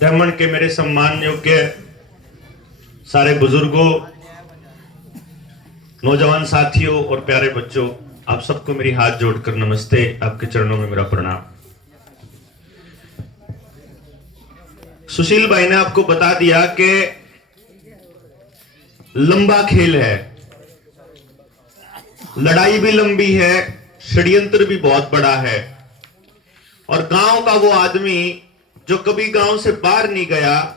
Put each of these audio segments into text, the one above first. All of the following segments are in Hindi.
दमन के मेरे सम्मान योग्य सारे बुजुर्गों, नौजवान साथियों और प्यारे बच्चों, आप सबको मेरी हाथ जोड़कर नमस्ते। आपके चरणों में मेरा प्रणाम। सुशील भाई ने आपको बता दिया कि लंबा खेल है, लड़ाई भी लंबी है, षड्यंत्र भी बहुत बड़ा है। और गांव का वो आदमी जो कभी गांव से बाहर नहीं गया,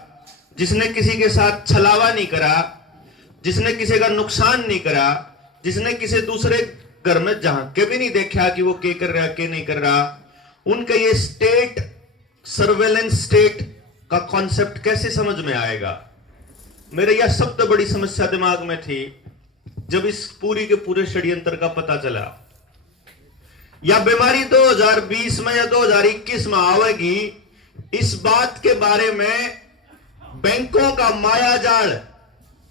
जिसने किसी के साथ छलावा नहीं करा, जिसने किसी का नुकसान नहीं करा, जिसने किसी दूसरे घर में झांक के भी नहीं देखा कि वो क्या कर रहा क्या नहीं कर रहा, उनका ये स्टेट सर्वेलेंस स्टेट का कॉन्सेप्ट कैसे समझ में आएगा। मेरे यह शब्द बड़ी समस्या दिमाग में थी जब इस पूरी के पूरे षड्यंत्र का पता चला। या बीमारी 2020 में या 2021 में आवेगी, इस बात के बारे में बैंकों का मायाजाल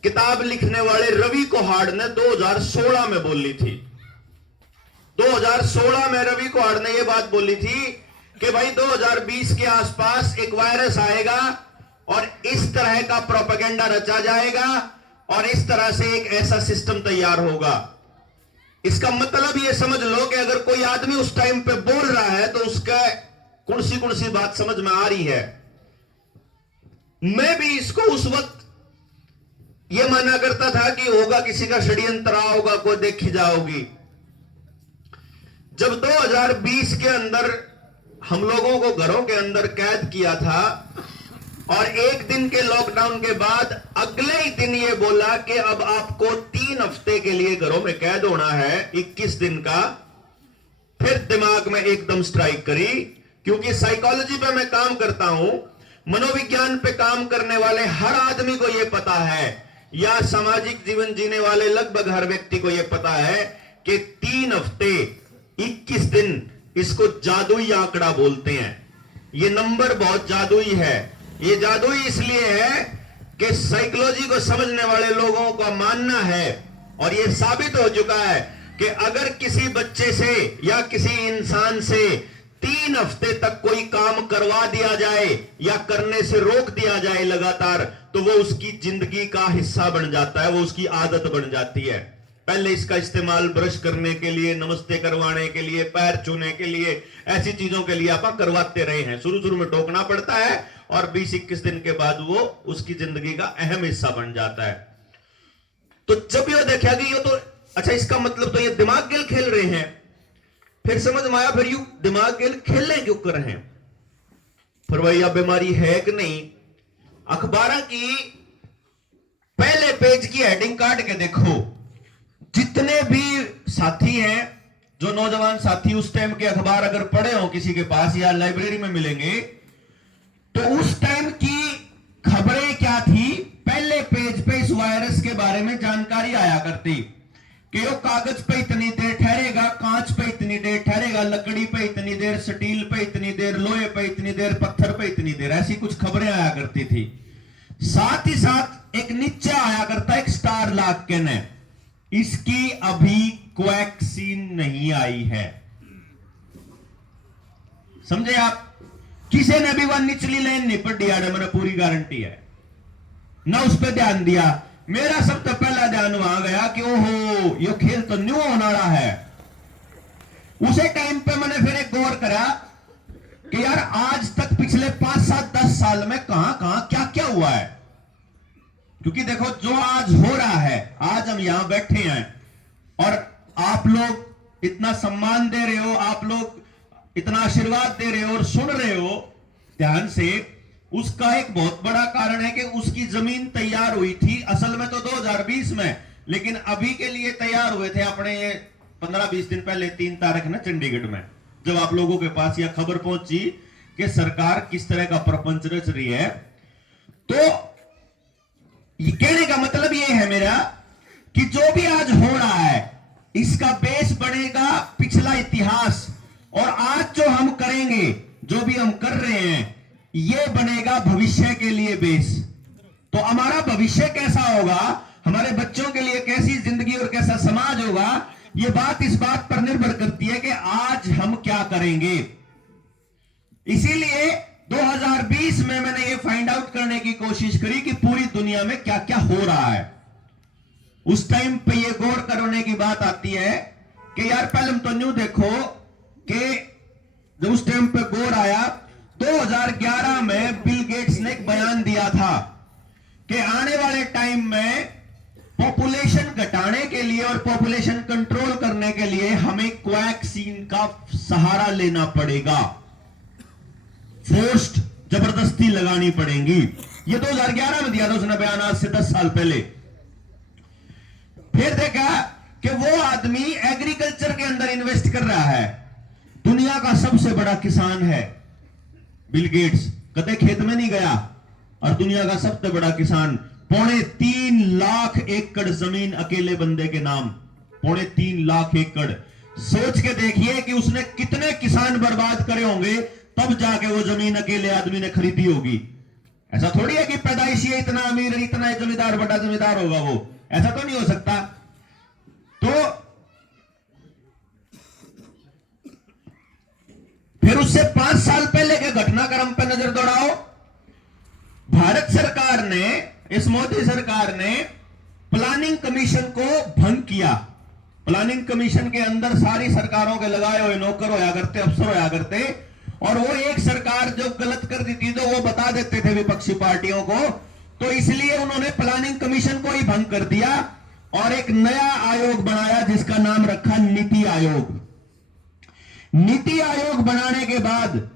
किताब लिखने वाले रवि कोहाड़ ने 2016 में बोली थी। 2016 में रवि कोहाड़ ने यह बात बोली थी कि भाई 2020 के आसपास एक वायरस आएगा और इस तरह का प्रोपेगेंडा रचा जाएगा और इस तरह से एक ऐसा सिस्टम तैयार होगा। इसका मतलब यह समझ लो कि अगर कोई आदमी उस टाइम पे बोल रहा है तो उसका कौन सी बात समझ में आ रही है। मैं भी इसको उस वक्त यह माना करता था कि होगा किसी का षड्यंत्र होगा, कोई देखी जाओगी। जब 2020 के अंदर हम लोगों को घरों के अंदर कैद किया था और एक दिन के लॉकडाउन के बाद अगले ही दिन यह बोला कि अब आपको 3 हफ्ते के लिए घरों में कैद होना है, 21 दिन का, फिर दिमाग में एकदम स्ट्राइक करी। क्योंकि साइकोलॉजी पे मैं काम करता हूं, मनोविज्ञान पे काम करने वाले हर आदमी को यह पता है, या सामाजिक जीवन जीने वाले लगभग हर व्यक्ति को यह पता है कि 3 हफ्ते 21 दिन, इसको जादुई आंकड़ा बोलते हैं। यह नंबर बहुत जादुई है। यह जादुई इसलिए है कि साइकोलॉजी को समझने वाले लोगों का मानना है और यह साबित हो चुका है कि अगर किसी बच्चे से या किसी इंसान से 3 हफ्ते तक कोई काम करवा दिया जाए या करने से रोक दिया जाए लगातार, तो वो उसकी जिंदगी का हिस्सा बन जाता है, वो उसकी आदत बन जाती है। पहले इसका इस्तेमाल ब्रश करने के लिए, नमस्ते करवाने के लिए, पैर छूने के लिए, ऐसी चीजों के लिए आप करवाते रहे हैं। शुरू में टोकना पड़ता है और 20-21 दिन के बाद वो उसकी जिंदगी का अहम हिस्सा बन जाता है। तो जब ये देखा कि ये तो अच्छा, इसका मतलब तो ये दिमाग खेल खेल रहे हैं। फिर समझ में आया, फिर यू दिमाग खेल खेलने क्यों कर रहे हैं, फिर वही अब बीमारी है कि नहीं। अखबार की पहले पेज की हेडिंग काट के देखो, जितने भी साथी हैं, जो नौजवान साथी उस टाइम के अखबार अगर पढ़े हो किसी के पास या लाइब्रेरी में मिलेंगे, तो उस टाइम की खबरें क्या थी। पहले पेज पे इस वायरस के बारे में जानकारी आया करती कि वो कागज पे इतनी देर ठहरेगा, कांच पे इतनी देर ठहरेगा, लकड़ी पे इतनी देर, स्टील पे इतनी देर, लोहे पे इतनी देर, पत्थर पे इतनी देर, ऐसी कुछ खबरें आया करती थी। साथ ही साथ एक नीचे आया करता एक स्टार लाग के ने, इसकी अभी वैक्सीन नहीं आई है। समझे आप? किसी ने भी वह निचली लाइन नहीं पढ़ी, मैंने पूरी गारंटी है ना, उस पर ध्यान दिया। मेरा सबसे पहला ध्यान वहां गया कि ओहो, ये खेल तो न्यू होने वाला है। उसे टाइम पे मैंने फिर एक गौर करा कि यार आज तक पिछले 5, 7, 10 साल में कहां क्या क्या हुआ है। क्योंकि देखो, जो आज हो रहा है, आज हम यहां बैठे हैं और आप लोग इतना सम्मान दे रहे हो, आप लोग इतना आशीर्वाद दे रहे हो और सुन रहे हो ध्यान से, उसका एक बहुत बड़ा कारण है कि उसकी जमीन तैयार हुई थी असल में तो 2020 में, लेकिन अभी के लिए तैयार हुए थे अपने ये 15-20 दिन पहले, 3 तारीख ना, चंडीगढ़ में, जब आप लोगों के पास यह खबर पहुंची कि सरकार किस तरह का प्रपंच रच रही है। तो ये कहने का मतलब ये है मेरा कि जो भी आज हो रहा है, इसका बेस बनेगा पिछला इतिहास, और आज जो हम करेंगे, जो भी हम कर रहे हैं, ये बनेगा भविष्य के लिए बेस। तो हमारा भविष्य कैसा होगा, हमारे बच्चों के लिए कैसी जिंदगी और कैसा समाज होगा, ये बात इस बात पर निर्भर करती है कि आज हम क्या करेंगे। इसीलिए 2020 में मैंने ये फाइंड आउट करने की कोशिश करी कि पूरी दुनिया में क्या क्या हो रहा है। उस टाइम पे ये गौर करने की बात आती है कि यार पहले तो न्यू देखो कि जब उस टाइम पे गौर आया 2011 में बिल गेट्स ने एक बयान दिया था कि आने वाले टाइम में पॉपुलेशन घटाने के लिए और पॉपुलेशन कंट्रोल करने के लिए हमें कोवैक्सीन का सहारा लेना पड़ेगा, फोर्स्ड जबरदस्ती लगानी पड़ेगी। ये 2011 में दिया था उसने बयान, आज से 10 साल पहले। फिर देखा कि वो आदमी एग्रीकल्चर के अंदर इन्वेस्ट कर रहा है, दुनिया का सबसे बड़ा किसान है बिल गेट्स, कदे खेत में नहीं गया और दुनिया का सबसे बड़ा किसान, 3.5 लाख एकड़ जमीन अकेले बंदे के नाम, 3.5 लाख एकड़। सोच के देखिए कि उसने कितने किसान बर्बाद करे होंगे तब जाके वो जमीन अकेले आदमी ने खरीदी होगी। ऐसा थोड़ी है कि पैदाइशी इतना अमीर इतना जमींदार बड़ा जमींदार होगा, वो ऐसा तो नहीं हो सकता। तो फिर उससे 5 साल पहले के घटनाक्रम पर नजर दौड़ाओ। भारत सरकार ने, इस मोदी सरकार ने प्लानिंग कमीशन को भंग किया। प्लानिंग कमीशन के अंदर सारी सरकारों के लगाए हुए नौकर होया करते, अफसर होया करते, और वो एक सरकार जो गलत कर देती तो वो बता देते थे विपक्षी पार्टियों को, तो इसलिए उन्होंने प्लानिंग कमीशन को ही भंग कर दिया और एक नया आयोग बनाया जिसका नाम रखा नीति आयोग। नीति आयोग बनाने के बाद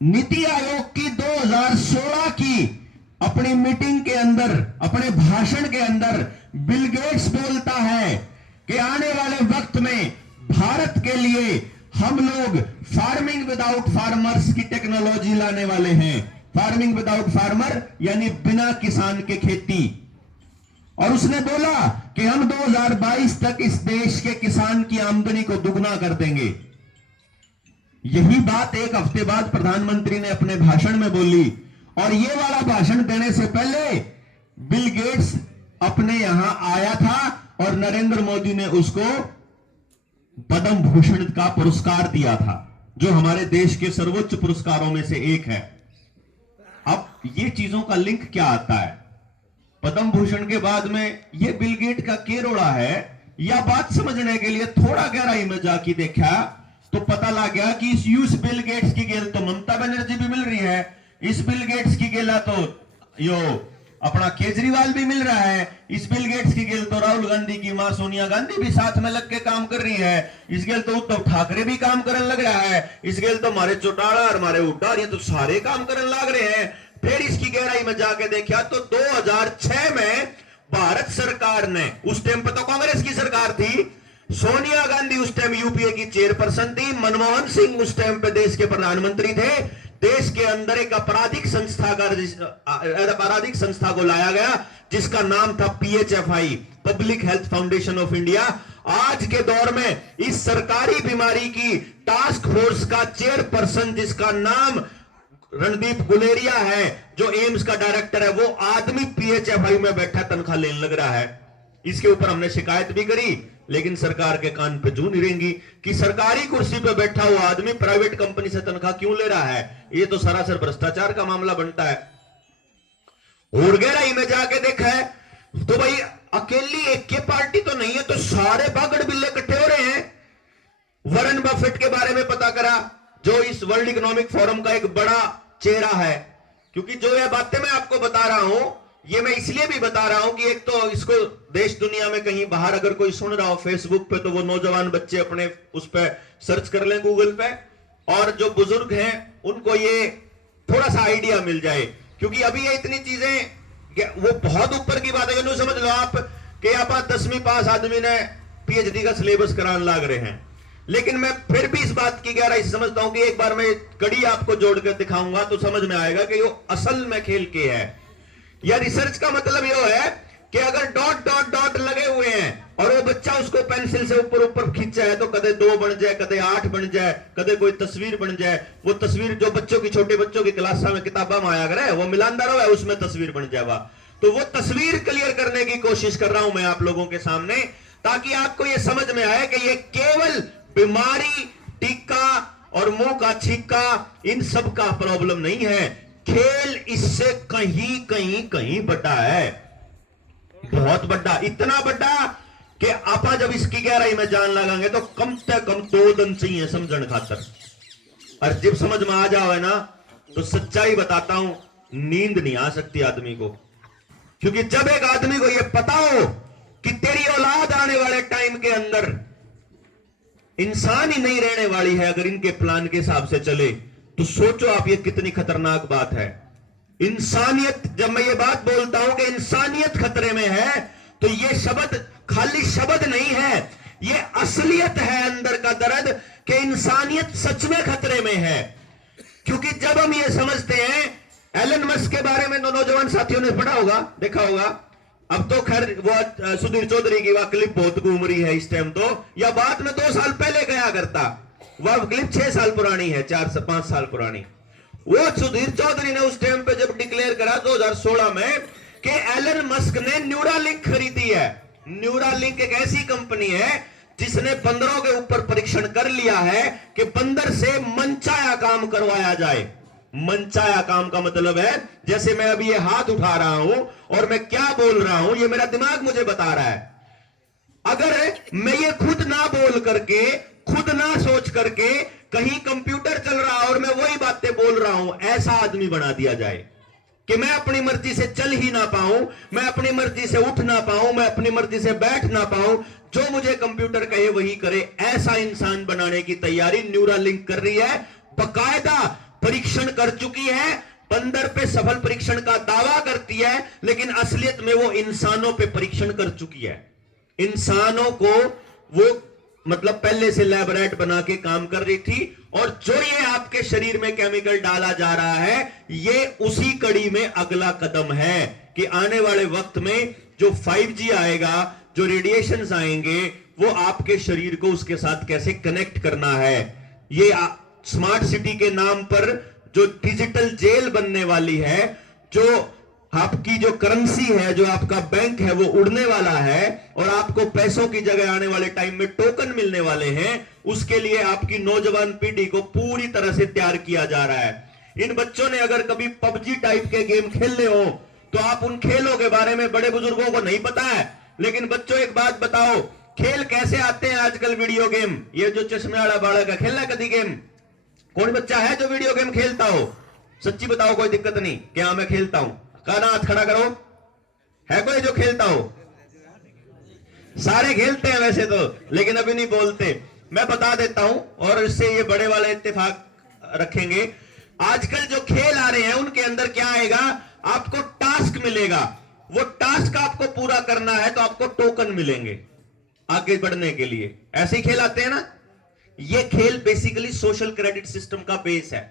नीति आयोग की 2016 की अपनी मीटिंग के अंदर, अपने भाषण के अंदर बिल गेट्स बोलता है कि आने वाले वक्त में भारत के लिए हम लोग फार्मिंग विदाउट फार्मर्स की टेक्नोलॉजी लाने वाले हैं। फार्मिंग विदाउट फार्मर यानी बिना किसान के खेती। और उसने बोला कि हम 2022 तक इस देश के किसान की आमदनी को दुगना कर देंगे। यही बात एक हफ्ते बाद प्रधानमंत्री ने अपने भाषण में बोली, और ये वाला भाषण देने से पहले बिल गेट्स अपने यहां आया था और नरेंद्र मोदी ने उसको पद्म भूषण का पुरस्कार दिया था, जो हमारे देश के सर्वोच्च पुरस्कारों में से एक है। अब ये चीजों का लिंक क्या आता है? पद्म भूषण के बाद में ये बिल गेट का केरोड़ा है, या बात समझने के लिए थोड़ा गहराई में जाके देखा तो पता लग गया कि इस बिल गेट्स की गेल तो ममता बनर्जी भी मिल रही है, इस बिल गेट्स की गेला तो यो अपना केजरीवाल भी मिल रहा है, इस बिल गेट्स की गेल तो राहुल गांधी की मां सोनिया गांधी भी साथ में लग के काम कर रही है, इस गेल तो उद्धव ठाकरे भी काम करने लग रहा है, इस गेल तो हमारे चौटाला और हमारे हुड्डा ये तो सारे काम करने लग रहे हैं। फिर इसकी गहराई में जाके देखा तो 2006 में भारत सरकार ने, उस टाइम पर तो कांग्रेस की सरकार थी, सोनिया गांधी उस टाइम यूपीए की चेयरपर्सन थी, मनमोहन सिंह उस टाइम पे देश के प्रधानमंत्री थे, देश के अंदर एक आपराधिक संस्था को लाया गया जिसका नाम था PHFI, public health foundation of India. आज के दौर में इस सरकारी बीमारी की टास्क फोर्स का चेयरपर्सन जिसका नाम रणदीप गुलेरिया है, जो एम्स का डायरेक्टर है, वो आदमी PHFI में बैठा तनख्वाह लेने लग रहा है। इसके ऊपर हमने शिकायत भी करी, लेकिन सरकार के कान पे जू नहीं रहेंगी कि सरकारी कुर्सी पे बैठा हुआ आदमी प्राइवेट कंपनी से तनख्वाह क्यों ले रहा है। ये तो सरासर भ्रष्टाचार का मामला बनता है। और गहराई में जाके देखा है तो भाई अकेली एक के पार्टी तो नहीं है, तो सारे बागड़ बिल्ले इकट्ठे हो रहे हैं। वॉरेन बफेट के बारे में पता करा, जो इस वर्ल्ड इकोनॉमिक फोरम का एक बड़ा चेहरा है, क्योंकि जो ये बातें मैं आपको बता रहा हूं ये मैं इसलिए भी बता रहा हूं कि एक तो इसको देश दुनिया में कहीं बाहर अगर कोई सुन रहा हो फेसबुक पे, तो वो नौजवान बच्चे अपने उस पे सर्च कर लें गूगल पे, और जो बुजुर्ग हैं उनको ये थोड़ा सा आइडिया मिल जाए, क्योंकि अभी ये इतनी चीजें वो बहुत ऊपर की बात है। नहीं समझ लो आप कि आप 10वीं पास आदमी ने PhD का सिलेबस कराने लग रहे हैं, लेकिन मैं फिर भी इस बात की गहराई से समझता हूं कि एक बार मैं कड़ी आपको जोड़ कर दिखाऊंगा तो समझ में आएगा कि वो असल में खेल के है। या रिसर्च का मतलब ये है कि अगर डॉट डॉट डॉट लगे हुए हैं और वो बच्चा उसको पेंसिल से ऊपर ऊपर खींचा है तो कदे 2 बन जाए, कदे 8 बन जाए, कदे कोई तस्वीर बन जाए। वो तस्वीर जो बच्चों की, छोटे बच्चों की क्लास में किताबा में आया करे, वो मिलानदार है उसमें तस्वीर बन जाएगा। तो वो तस्वीर क्लियर करने की कोशिश कर रहा हूं मैं आप लोगों के सामने, ताकि आपको ये समझ में आए कि ये केवल बीमारी, टीका और मुंह का छींका, इन सब का प्रॉब्लम नहीं है। खेल इससे कहीं कहीं कहीं बड़ा है, बहुत बड़ा, इतना बड़ा कि आपा जब इसकी गहराई में जान लगाएंगे तो कम से कम 2 दिन चाहिए समझण खातर। और जब समझ में आ जाओ है ना, तो सच्चाई बताता हूं, नींद नहीं आ सकती आदमी को। क्योंकि जब एक आदमी को यह पता हो कि तेरी औलाद आने वाले टाइम के अंदर इंसान ही नहीं रहने वाली है, अगर इनके प्लान के हिसाब से चले, तो सोचो आप ये कितनी खतरनाक बात है। इंसानियत, जब मैं ये बात बोलता हूं कि इंसानियत खतरे में है, तो ये शब्द खाली शब्द नहीं है, ये असलियत है अंदर का दर्द कि इंसानियत सच में खतरे में है। क्योंकि जब हम ये समझते हैं, एलन मस्क के बारे में नौजवान साथियों ने पढ़ा होगा, देखा होगा, अब तो खैर वो सुधीर चौधरी की वह क्लिप बहुत घूम रही है इस टाइम तो, या बात में 2 साल पहले गया करता, वह क्लिप 6 साल पुरानी है, 4 से 5 साल पुरानी। वो सुधीर चौधरी ने उस टाइम पे जब डिक्लेयर करा 2016 में कि एलन मस्क ने न्यूरालिंक खरीदी है। न्यूरालिंक एक ऐसी कंपनी है जिसने बंदरों के ऊपर परीक्षण कर लिया है कि बंदर से मनचाया काम करवाया जाए। मनचाया काम का मतलब है, जैसे मैं अभी ये हाथ उठा रहा हूं और मैं क्या बोल रहा हूं ये मेरा दिमाग मुझे बता रहा है। अगर मैं ये खुद ना बोल करके, खुद ना सोच करके, कहीं कंप्यूटर चल रहा और मैं वही बातें बोल रहा हूं, ऐसा आदमी बना दिया जाए कि मैं अपनी मर्जी से चल ही ना पाऊं, मैं अपनी मर्जी से उठ ना पाऊं, मैं अपनी मर्जी से बैठ ना पाऊं, जो मुझे कंप्यूटर कहे वही करे, ऐसा इंसान बनाने की तैयारी न्यूरालिंक कर रही है। बकायदा परीक्षण कर चुकी है, बंदर पे सफल परीक्षण का दावा करती है, लेकिन असलियत में वो इंसानों पे परीक्षण कर चुकी है। इंसानों को वो मतलब पहले से लैब रैट बना के काम कर रही थी, और जो ये आपके शरीर में केमिकल डाला जा रहा है, ये उसी कड़ी में अगला कदम है कि आने वाले वक्त में जो 5G आएगा, जो रेडिएशंस आएंगे, वो आपके शरीर को उसके साथ कैसे कनेक्ट करना है। ये स्मार्ट सिटी के नाम पर जो डिजिटल जेल बनने वाली है, जो आपकी जो करेंसी है, जो आपका बैंक है, वो उड़ने वाला है, और आपको पैसों की जगह आने वाले टाइम में टोकन मिलने वाले हैं। उसके लिए आपकी नौजवान पीढ़ी को पूरी तरह से तैयार किया जा रहा है। इन बच्चों ने अगर कभी पबजी टाइप के गेम खेलने हो, तो आप उन खेलों के बारे में बड़े बुजुर्गों को नहीं पता है। लेकिन बच्चों एक बात बताओ, खेल कैसे आते हैं आजकल? Video game. ये जो चश्मे वाला बालक है, खेलना कभी गेम? कौन बच्चा है जो वीडियो गेम खेलता हो? सच्ची बताओ, कोई दिक्कत नहीं? क्या मैं खेलता हूं? काना हाथ खड़ा करो, है कोई जो खेलता हो? सारे खेलते हैं वैसे तो, लेकिन अभी नहीं बोलते। मैं बता देता हूं, और इससे ये बड़े वाले इत्तेफाक रखेंगे। आजकल जो खेल आ रहे हैं उनके अंदर क्या आएगा? आपको टास्क मिलेगा, वो टास्क आपको पूरा करना है तो आपको टोकन मिलेंगे आगे बढ़ने के लिए। ऐसे ही खेल आते हैं ना। ये खेल बेसिकली सोशल क्रेडिट सिस्टम का बेस है,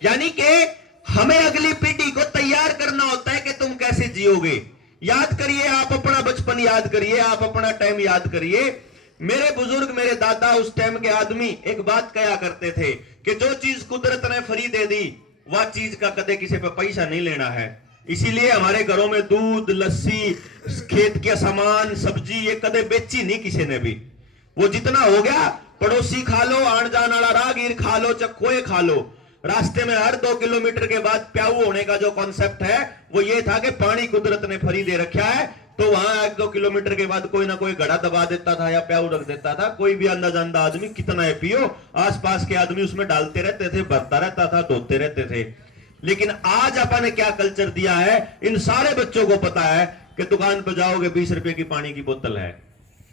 यानी कि हमें अगली पीढ़ी को तैयार करना होता है कि तुम कैसे जियोगे। याद करिए, आप अपना बचपन याद करिए, आप अपना टाइम याद करिए। मेरे बुजुर्ग, मेरे दादा, उस टाइम के आदमी एक बात कहा करते थे कि जो चीज कुदरत ने फ्री दे दी, वह चीज का कदे किसी पे पैसा नहीं लेना है। इसीलिए हमारे घरों में दूध, लस्सी, खेत के सामान, सब्जी, ये कदे बेची नहीं किसी ने भी। वो जितना हो गया, पड़ोसी खा लो, आन जान वाला राहगीर खा लो, चक्कोए खा लो। रास्ते में हर 2 किलोमीटर के बाद प्याऊ होने का जो कॉन्सेप्ट है, वो ये था कि पानी कुदरत ने फ्री दे रखा है, तो वहां 1-2 किलोमीटर के बाद कोई ना कोई घड़ा दबा देता था या प्याऊ रख देता था। कोई भी अंदा जानदा आदमी कितना है पियो, आसपास के आदमी उसमें डालते रहते थे, भरता रहता था, धोते रहते थे। लेकिन आज अपन ने क्या कल्चर दिया है, इन सारे बच्चों को पता है कि दुकान पर जाओगे 20 रुपए की पानी की बोतल है।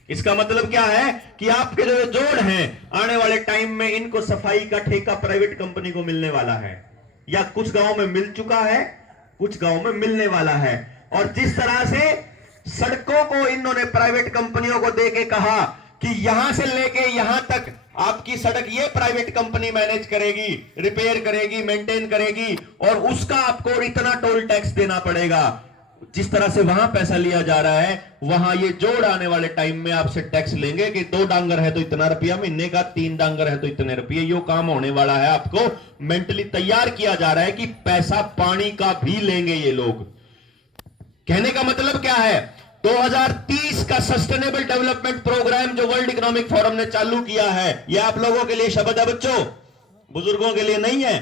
इसका मतलब क्या है कि आपके जो जोड़ हैं, आने वाले टाइम में इनको सफाई का ठेका प्राइवेट कंपनी को मिलने वाला है, या कुछ गांव में मिल चुका है, कुछ गांव में मिलने वाला है। और जिस तरह से सड़कों को इन्होंने प्राइवेट कंपनियों को देके कहा कि यहां से लेके यहां तक आपकी सड़क ये प्राइवेट कंपनी मैनेज करेगी, रिपेयर करेगी, मेंटेन करेगी, और उसका आपको इतना टोल टैक्स देना पड़ेगा। जिस तरह से वहां पैसा लिया जा रहा है, वहां ये जोड़ आने वाले टाइम में आपसे टैक्स लेंगे कि 2 डांगर है तो इतना रुपया महीने का, 3 डांगर है तो इतने रुपये। यो काम होने वाला है। आपको मेंटली तैयार किया जा रहा है कि पैसा पानी का भी लेंगे ये लोग। कहने का मतलब क्या है? 2030 का सस्टेनेबल डेवलपमेंट प्रोग्राम जो वर्ल्ड इकोनॉमिक फोरम ने चालू किया है, यह आप लोगों के लिए शब्द है बच्चों, बुजुर्गों के लिए नहीं है।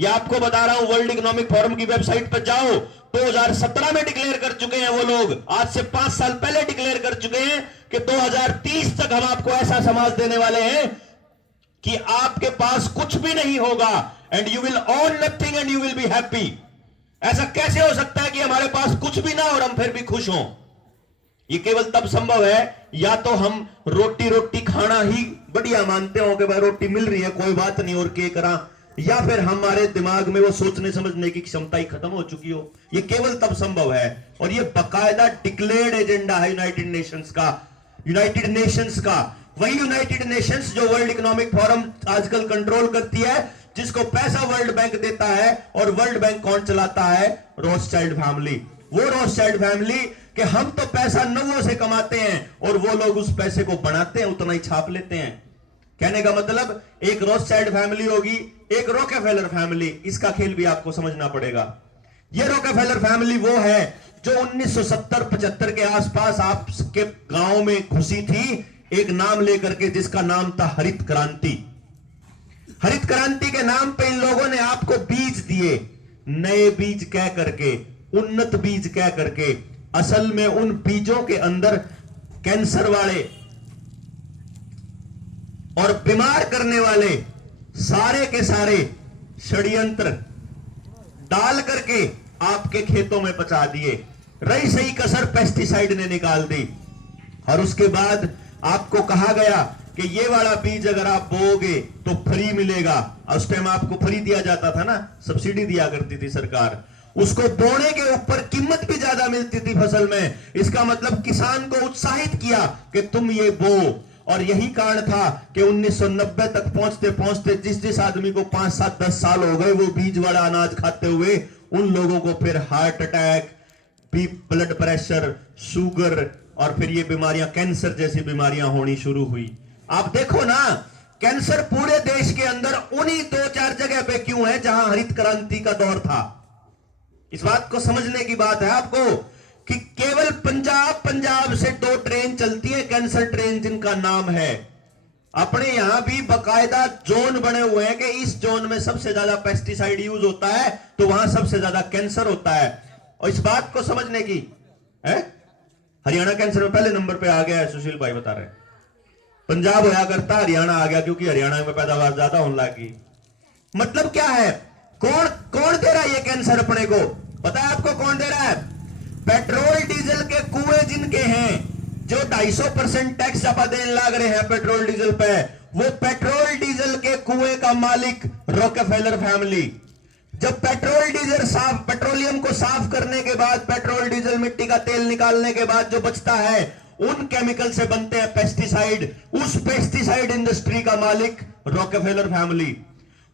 यह आपको बता रहा हूं, वर्ल्ड इकोनॉमिक फोरम की वेबसाइट पर जाओ, 2017 में डिक्लेयर कर चुके हैं वो लोग, आज से 5 साल पहले डिक्लेयर कर चुके हैं कि 2030 तक हम आपको ऐसा समाज देने वाले हैं कि आपके पास कुछ भी नहीं होगा, and you will own nothing and you will be happy. ऐसा कैसे हो सकता है कि हमारे पास कुछ भी ना और हम फिर भी खुश हों? ये केवल तब संभव है या तो हम रोटी रोटी खाना ही बढ़िया मानते हो कि भाई रोटी मिल रही है कोई बात नहीं और के करा, या फिर हमारे दिमाग में वो सोचने समझने की क्षमता ही खत्म हो चुकी हो। ये केवल तब संभव है, और ये बकायदा डिक्लेयर्ड एजेंडा है यूनाइटेड नेशंस का। वही यूनाइटेड नेशंस जो वर्ल्ड इकोनॉमिक फोरम आजकल कंट्रोल करती है, जिसको पैसा वर्ल्ड बैंक देता है, और वर्ल्ड बैंक कौन चलाता है? Rothschild family. वो रॉथस्चाइल्ड फैमिली कि हम तो पैसा नवों से कमाते हैं और वो लोग उस पैसे को बनाते हैं, उतना ही छाप लेते हैं। कहने का मतलब, एक रॉथस्चाइल्ड फैमिली होगी, एक रॉकेफेलर फैमिली, इसका खेल भी आपको समझना पड़ेगा। ये रॉकेफेलर फैमिली वो है जो 1970-75 के आसपास आपके गांव में घुसी थी, एक नाम लेकर के, जिसका नाम था हरित क्रांति। हरित क्रांति के नाम पे इन लोगों ने आपको बीज दिए, नए बीज कह करके, उन्नत बीज कह करके। असल में उन बीजों के अंदर कैंसर वाले और बीमार करने वाले सारे के सारे षड्यंत्र डाल करके आपके खेतों में पचा दिए। रही सही कसर पेस्टिसाइड ने निकाल दी, और उसके बाद आपको कहा गया कि ये वाला बीज अगर आप बोओगे तो फ्री मिलेगा। उस टाइम आपको फ्री दिया जाता था ना, सब्सिडी दिया करती थी सरकार। उसको बोने के ऊपर कीमत भी ज्यादा मिलती थी फसल में। इसका मतलब किसान को उत्साहित किया कि तुम ये बो। और यही कारण था कि 1990 तक पहुंचते पहुंचते जिस आदमी को 5, 7, 10 साल हो गए वो बीज वाला अनाज खाते हुए, उन लोगों को फिर heart attack, blood pressure, sugar, और फिर ये बीमारियां, कैंसर जैसी बीमारियां होनी शुरू हुई। आप देखो ना, कैंसर पूरे देश के अंदर उन्हीं 2-4 जगह पे क्यों है जहां हरित क्रांति का दौर था। इस बात को समझने की बात है आपको कि केवल पंजाब से 2 ट्रेन चलती है, कैंसर ट्रेन जिनका नाम है। अपने यहां भी बकायदा जोन बने हुए हैं कि इस जोन में सबसे ज्यादा पेस्टिसाइड यूज होता है तो वहां सबसे ज्यादा कैंसर होता है। और इस बात को समझने की है, हरियाणा कैंसर में पहले नंबर पे आ गया है, सुशील भाई बता रहे। पंजाब होया करता, हरियाणा आ गया क्योंकि हरियाणा में पैदावार ज्यादा होने लगी। मतलब क्या है? कौन दे रहा है ये कैंसर अपने को? पता है आपको कौन दे रहा है? पेट्रोल डीजल के कुएं जिनके हैं, जो 250% टैक्स आप देने लग रहे हैं पेट्रोल डीजल पे, वो पेट्रोल डीजल के कुएं का मालिक रॉकेफेलर फैमिली। जब पेट्रोलियम को साफ करने के बाद, पेट्रोल डीजल मिट्टी का तेल निकालने के बाद जो बचता है, उन केमिकल से बनते हैं पेस्टिसाइड। उस पेस्टिसाइड इंडस्ट्री का मालिक रॉकेफेलर फैमिली।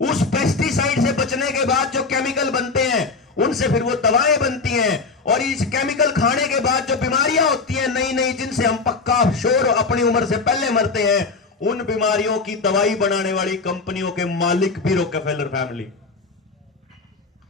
उस पेस्टिसाइड से बचने के बाद जो केमिकल बनते हैं, उनसे फिर वो दवाएं बनती हैं, और इस केमिकल खाने के बाद जो बीमारियां होती हैं नई नई, जिनसे हम पक्का श्योर अपनी उम्र से पहले मरते हैं, उन बीमारियों की दवाई बनाने वाली कंपनियों के मालिक भी रॉकेफेलर फैमिली।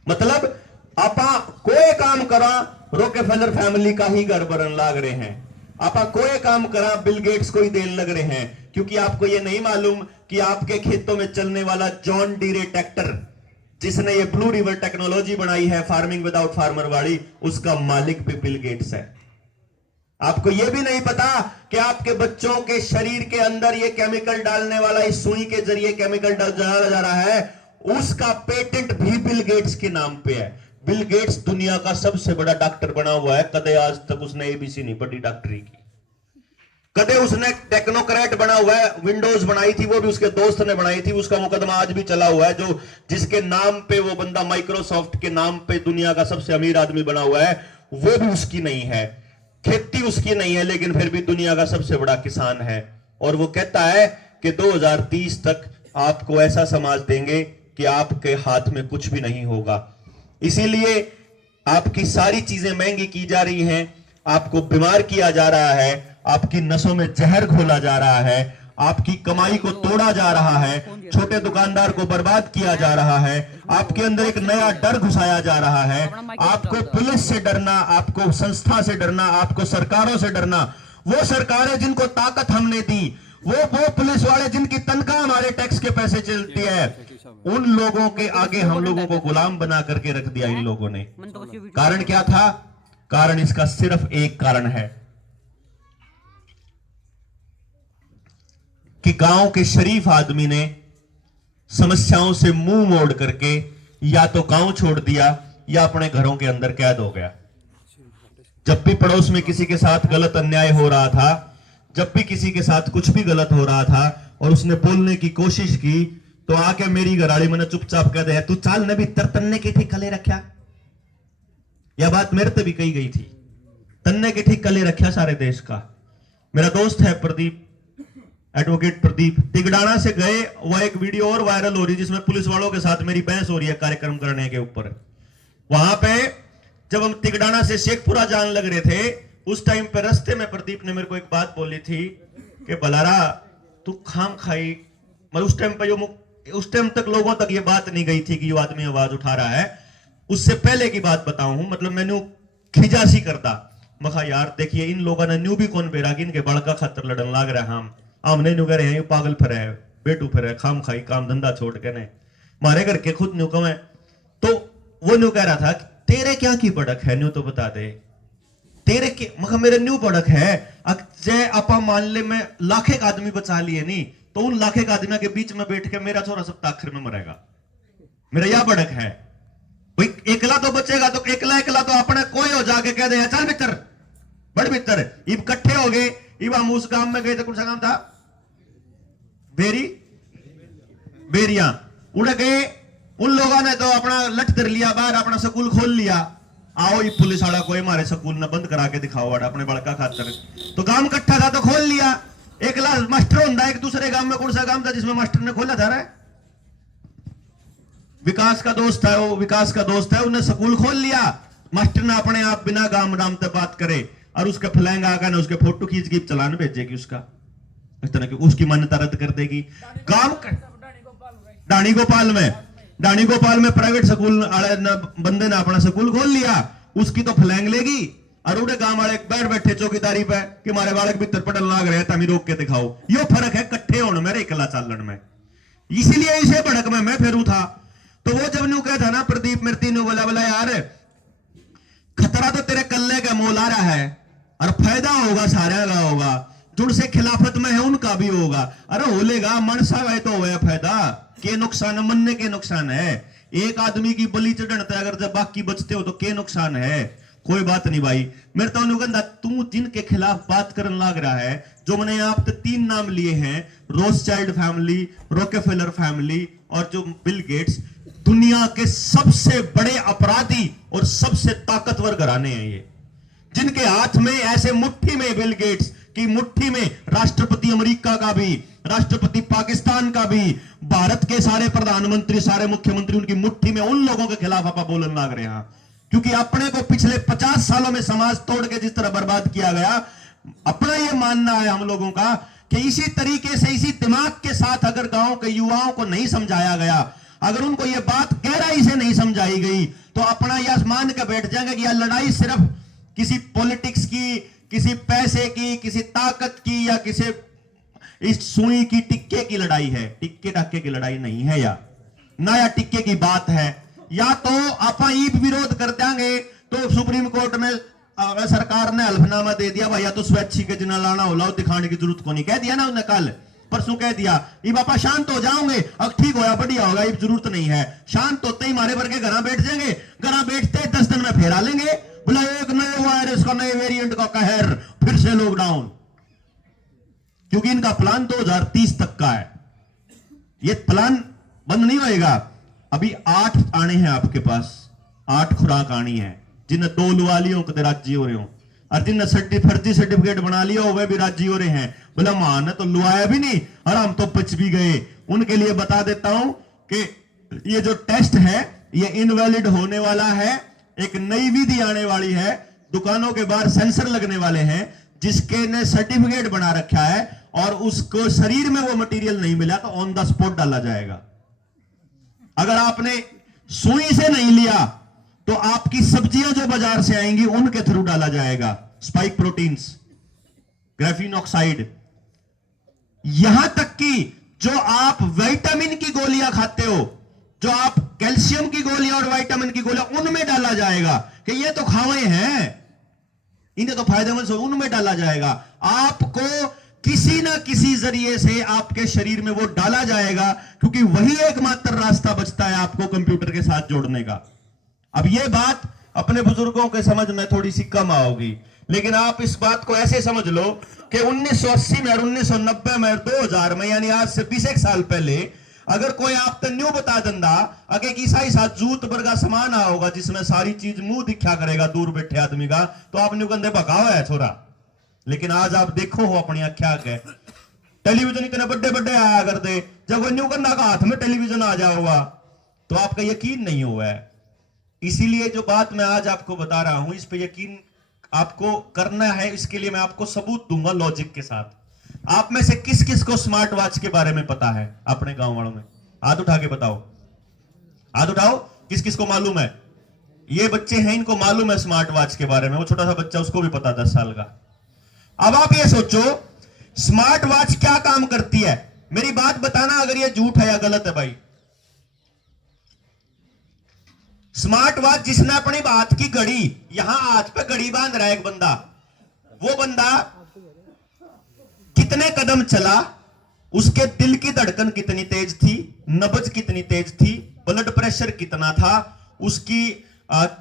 मतलब आपा कोई काम करा रॉकेफेलर फैमिली का ही घर भरन लाग रहे हैं। आपा कोई काम करा बिल गेट्स को ही देने लग रहे हैं, क्योंकि आपको यह नहीं मालूम कि आपके खेतों में चलने वाला जॉन डीरे ट्रैक्टर, जिसने ये ब्लू रिवर टेक्नोलॉजी बनाई है फार्मिंग विदाउट फार्मर वाली, उसका मालिक भी बिल गेट्स है। आपको यह भी नहीं पता कि आपके बच्चों के शरीर के अंदर ये केमिकल डालने वाला, इस सुई के जरिए केमिकल डाला जा रहा है, उसका पेटेंट भी बिल गेट्स के नाम पे है। बिल गेट्स दुनिया का सबसे बड़ा डॉक्टर बना हुआ है, कदे आज तक उसने एबीसी नहीं पढ़ी डॉक्टरी की। कदे उसने टेक्नोक्रेट बना हुआ है, विंडोज बनाई थी वो भी उसके दोस्त ने बनाई थी, उसका मुकदमा आज भी चला हुआ है। जो जिसके नाम पे वो बंदा माइक्रोसॉफ्ट के नाम पे दुनिया का सबसे अमीर आदमी बना हुआ है, वो भी उसकी नहीं है, खेती उसकी नहीं है, लेकिन फिर भी दुनिया का सबसे बड़ा किसान है। और वो कहता है कि 2030 तक आपको ऐसा समाज देंगे कि आपके हाथ में कुछ भी नहीं होगा। इसीलिए आपकी सारी चीजें महंगी की जा रही हैं, आपको बीमार किया जा रहा है, आपकी नसों में जहर घोला जा रहा है, आपकी कमाई को तोड़ा जा रहा है, छोटे दुकानदार को बर्बाद किया जा रहा है, आपके अंदर एक नया डर घुसाया जा रहा है। आपको पुलिस से डरना, आपको संस्था से डरना, आपको सरकारों से डरना, वो सरकारें जिनको ताकत हमने दी, वो पुलिस वाले जिनकी तनख्वाह हमारे टैक्स के पैसे चलती है, उन लोगों के आगे हम लोगों को गुलाम बना करके रख दिया इन लोगों ने। कारण क्या था? कारण इसका सिर्फ एक कारण है कि गांव के शरीफ आदमी ने समस्याओं से मुंह मोड़ करके या तो गांव छोड़ दिया या अपने घरों के अंदर कैद हो गया। जब भी पड़ोस में किसी के साथ गलत अन्याय हो रहा था, जब भी किसी के साथ कुछ भी गलत हो रहा था और उसने बोलने की कोशिश की, तो आके मेरी घराड़ी मैंने चुपचाप कह दे, तू चाल ने भी तन्ने के ठीक कले रखा। यह बात मेरे से भी कही गई थी, तन्ने के ठीक कले रखा सारे देश का। मेरा दोस्त है प्रदीप, एडवोकेट प्रदीप, तिगड़ाना से गए, वह एक वीडियो और वायरल हो रही जिसमें पुलिस वालों के साथ मेरी बहस हो रही है कार्यक्रम करने के ऊपर। वहां पे जब हम तिगड़ाना से शेखपुरा जान लग रहे थे, उस टाइम पे रास्ते में प्रदीप ने मेरे को एक बात बोली थी कि बलारा तू खाम खाई, मतलब उस टाइम तक लोगों तक ये बात नहीं गई थी कि ये आदमी आवाज उठा रहा है। उससे पहले की बात बताऊं हूं, मतलब मैंने खिजासी करता मखा यार देखिए इन लोगों ने न्यू भी कौन बेरा कि इनके बड़का खातर लड़न लाग रहा, हम हमने न्यू कह रहे हैं पागल फिर है, बेटू फिर है, खाम खाई काम धंधा छोड़ के ने मारे करके खुद न्यू कम है। तो वो न्यू कह रहा था तेरे क्या की बड़क है, न्यू तो बता दे तेरे के, मखा मेरे न्यू बड़क है। जय आपा मान ले मैं लाखेक आदमी बचा लिए नहीं, तो उन लाखेक आदमियों के बीच में बैठ के मेरा छोरा सब आखिर में मरेगा, मेरा यह बड़क है। एकला तो बचेगा, तो एकला तो अपने कोई हो जाके कह दे चल भीतर बड़ भीतर। इब इकट्ठे हो गए, इब हम उस गांव में गए थे, कौन सा गांव था, बेरिया उड़ गए। उन लोगों ने तो अपना लठ धर लिया बाहर, अपना स्कूल खोल लिया। आओ ये पुलिस वाला कोई हमारे स्कूल ने बंद करा के दिखाओ अपने बड़का खातर। तो गांव इकट्ठा था तो खोल लिया। एक लाख मास्टर होता एक दूसरे गांव में, कौन सा गांव था जिसमें मास्टर ने खोला था? विकास का दोस्त है, वो विकास का दोस्त है, उन्हें स्कूल खोल लिया। मास्टर ने अपने आप बिना गांव नाम तक बात करे और उसके फ्लैंग आगा ने उसके फोटो खींच के चलान भेजेगी, उसका इस तरह की उसकी मान्यता रद्द कर देगी। गांव डाणी गोपाल में प्राइवेट स्कूल बंदे ने अपना स्कूल खोल लिया, उसकी तो फ्लैंग लेगी और उड़े गांव वाले बैठ बैठे चौकीदारी पे कि हमारे बालक भीतर पटल लाग रहे हैं, रोक के दिखाओ। यो फर्क है कट्ठे होने में, एकला चालन में। इसीलिए इसे भड़क में मैं फेरू था। तो वो जब न्यू कहता ना प्रदीप मेरे तीनों बोला यार खतरा तो तेरे कल्ले का मोल आ रहा है और फायदा होगा सारे का होगा, जुड़ से खिलाफत में है उनका भी होगा। अरे होलेगा मन सा है तो हुआ फायदा के नुकसान, मनने के नुकसान है। एक आदमी की बलि चढ़ता है अगर जब बाकी बचते हो तो के नुकसान है? कोई बात नहीं भाई। मेरे तो अनुगंधा तू जिनके खिलाफ बात करने लग रहा है, जो मैंने आप तो 3 नाम लिए हैं, रोथस्चाइल्ड फैमिली, रॉकेफेलर फैमिली और जो बिल गेट्स, दुनिया के सबसे बड़े अपराधी और सबसे ताकतवर घराने हैं ये, जिनके हाथ में ऐसे मुट्ठी में बिल गेट्स की मुट्ठी में राष्ट्रपति अमेरिका का भी, राष्ट्रपति पाकिस्तान का भी, भारत के सारे प्रधानमंत्री सारे मुख्यमंत्री उनकी मुट्ठी में, उन लोगों के खिलाफ आप बोलने लग रहे हैं। क्योंकि अपने को पिछले 50 सालों में समाज तोड़ के जिस तरह बर्बाद किया गया, अपना यह मानना है हम लोगों का कि इसी तरीके से इसी दिमाग के साथ अगर गांव के युवाओं को नहीं समझाया गया, अगर उनको यह बात गहराई से नहीं समझाई गई, तो अपना यह मान के बैठ जाएंगे कि यह लड़ाई सिर्फ किसी पॉलिटिक्स की, किसी पैसे की, किसी ताकत की या किसी इस सुई की टिक्के की लड़ाई है। टिक्के टाक्के की लड़ाई नहीं है, या ना या टिक्के की बात है। या तो आप ईब विरोध कर देंगे तो सुप्रीम कोर्ट में सरकार ने हल्फनामा दे दिया भाई, या तो स्वैच्छिक के जिना लाना हो लाओ, दिखाने की जरूरत को नहीं, कह दिया ना उन्हें कल परसों कह दिया। ये बापा शांत हो जाओगे, अब ठीक होया बढ़िया होगा, ये जरूरत नहीं है। शांत होते ही मारे वर्गे घर बैठ जाएंगे, घर बैठते 10 दिन में फेरा लेंगे, बोला एक नए वायरस का, नए वेरिएंट का कहर, फिर से लॉकडाउन। क्योंकि इनका प्लान 2030 तक का है, ये प्लान बंद नहीं होएगा। अभी 8 आने हैं आपके पास, 8 खुराक आनी है, जिन्हें 2 लुआ लियो कदे राजी हो रहे हो, और जिन्हें फर्जी सर्टिफिकेट बना लिया हो वह भी राजी हो रहे हैं। बोला मान तो लुआया भी नहीं और हम तो बच भी गए। उनके लिए बता देता हूं कि ये जो टेस्ट है ये इनवैलिड होने वाला है। एक नई विधि आने वाली है, दुकानों के बाहर सेंसर लगने वाले हैं, जिसके ने सर्टिफिकेट बना रखा है और उसको शरीर में वो मटेरियल नहीं मिला तो ऑन द स्पॉट डाला जाएगा। अगर आपने सुई से नहीं लिया तो आपकी सब्जियां जो बाजार से आएंगी उनके थ्रू डाला जाएगा स्पाइक प्रोटीन्स, ग्राफीन ऑक्साइड। यहां तक कि जो आप विटामिन की गोलियां खाते हो, जो आप कैल्शियम की गोलियां और विटामिन की गोलियां, उनमें डाला जाएगा कि ये तो खावे हैं, इन्हें तो फायदेमंद, उनमें डाला जाएगा। आपको किसी ना किसी जरिए से आपके शरीर में वो डाला जाएगा, क्योंकि वही एकमात्र रास्ता बचता है आपको कंप्यूटर के साथ जोड़ने का। अब ये बात अपने बुजुर्गों के समझ में थोड़ी सी कम आओगी, लेकिन आप इस बात को ऐसे समझ लो कि 1980 में और 1990 में, 2000 में, यानी आज से 20 साल पहले अगर कोई आप न्यू बता दंदा अगे ईसाई साथ जूत बरगा समान आ होगा जिसमें सारी चीज मुंह दिखा करेगा दूर बैठे आदमी का, तो आप न्यू कंधे भगावा है छोरा। लेकिन आज आप देखो हो अपनी अख्या के टेलीविजन इतने बड़े बड़े आया करते, जब वो न्यू कंधा का हाथ में टेलीविजन आ जाओगा तो आपका यकीन नहीं हुआ है। इसीलिए जो बात मैं आज आपको बता रहा हूं, इस पे यकीन आपको करना है। इसके लिए मैं आपको सबूत दूंगा लॉजिक के साथ। आप में से किस किस को स्मार्ट वॉच के बारे में पता है? अपने गांव वालों में हाथ उठा के बताओ, हाथ उठाओ, किस किस को मालूम है? ये बच्चे हैं, इनको मालूम है स्मार्ट वॉच के बारे में। वो छोटा सा बच्चा, उसको भी पता 10 साल का। अब आप ये सोचो स्मार्ट वॉच क्या काम करती है। मेरी बात बताना अगर ये झूठ है या गलत है भाई। स्मार्ट वॉच जिसने अपनी बात की घड़ी, यहां हाथ पे घड़ी बांध रहा है एक बंदा, वो बंदा कितने कदम चला, उसके दिल की धड़कन कितनी तेज थी, नब्ज कितनी तेज थी, ब्लड प्रेशर कितना था, उसकी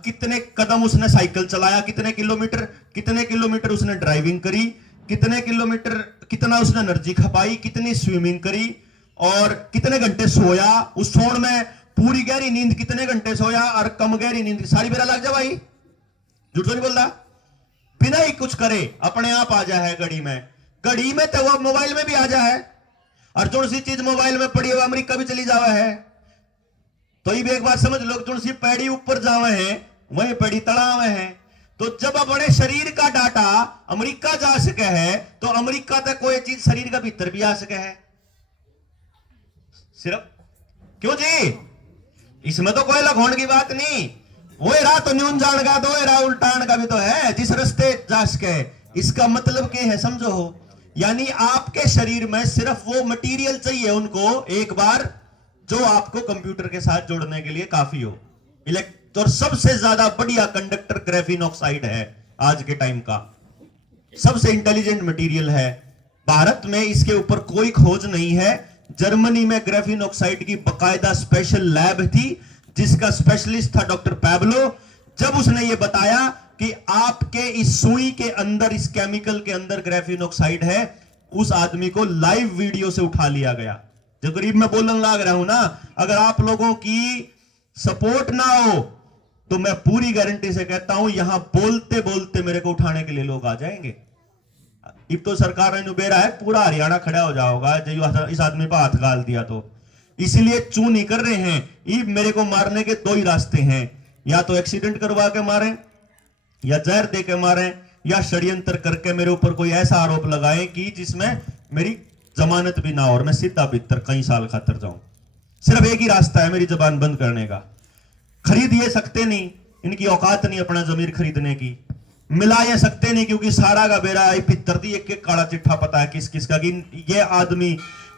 कितने कदम उसने साइकिल चलाया, कितने किलोमीटर उसने ड्राइविंग करी, कितने किलोमीटर, कितना उसने एनर्जी खपाई, कितनी स्विमिंग करी, और कितने घंटे सोया, उस सोने में पूरी गहरी नींद कितने घंटे सोया और कम गहरी नींद, सारी बेरा लग जा भाई, झूठ तो नहीं बोल रहा। बिना ही कुछ करे अपने आप आ जाए घड़ी में। घड़ी में तो वो मोबाइल में भी आ जाए, और जो सी चीज मोबाइल में पड़ी हुआ अमेरिका भी चली जावा है। तो ये भी एक बात समझ लो, जो सी पैड़ी ऊपर जावे हैं वही पैड़ी तड़ावे हैं। तो जब अपने शरीर का डाटा अमेरिका जा सके है, तो अमेरिका तक कोई चीज शरीर का भीतर भी आ सके है। सिर्फ क्यों जी? इसमें तो कोई लखोण की बात नहीं। वो रहा तो न्यून जान का, तो रहा उल्टान का भी तो है, जिस रस्ते जा सके। इसका मतलब क्या है समझो हो, यानी आपके शरीर में सिर्फ वो मटेरियल चाहिए उनको एक बार जो आपको कंप्यूटर के साथ जोड़ने के लिए काफी हो। और सबसे ज्यादा बढ़िया कंडक्टर ग्राफीन ऑक्साइड है आज के टाइम का, सबसे इंटेलिजेंट मटेरियल है। भारत में इसके ऊपर कोई खोज नहीं है। जर्मनी में ग्राफीन ऑक्साइड की बकायदा स्पेशल लैब थी, जिसका स्पेशलिस्ट था डॉक्टर पैब्लो। जब उसने ये बताया कि आपके इस सुई के अंदर, इस केमिकल के अंदर ग्राफीन ऑक्साइड है, उस आदमी को लाइव वीडियो से उठा लिया गया। जो गरीब मैं बोलने लग रहा हूं ना, अगर आप लोगों की सपोर्ट ना हो तो मैं पूरी गारंटी से कहता हूं यहां बोलते बोलते मेरे को उठाने के लिए लोग आ जाएंगे। अब तो सरकार ने बेरा है, पूरा हरियाणा खड़ा हो जाओगा जो इस आदमी पर हाथ गाल दिया तो। इसलिए चू नहीं कर रहे हैं। ये मेरे को मारने के दो ही रास्ते हैं, या तो एक्सीडेंट करवा के मारें, या जहर दे के मारें, या षड्यंत्र करके मेरे ऊपर कोई ऐसा आरोप लगाएं कि जिसमें मेरी जमानत भी ना हो और मैं सीधा भीतर कई साल खातर जाऊं। सिर्फ एक ही रास्ता है मेरी जबान बंद करने का। खरीद ये सकते नहीं, इनकी औकात नहीं अपना जमीर खरीदने की। मिला ये सकते नहीं, क्योंकि सारा का बेरा पितर दी एक एक काला चिट्ठा पता है किस किस का। कि ये आदमी,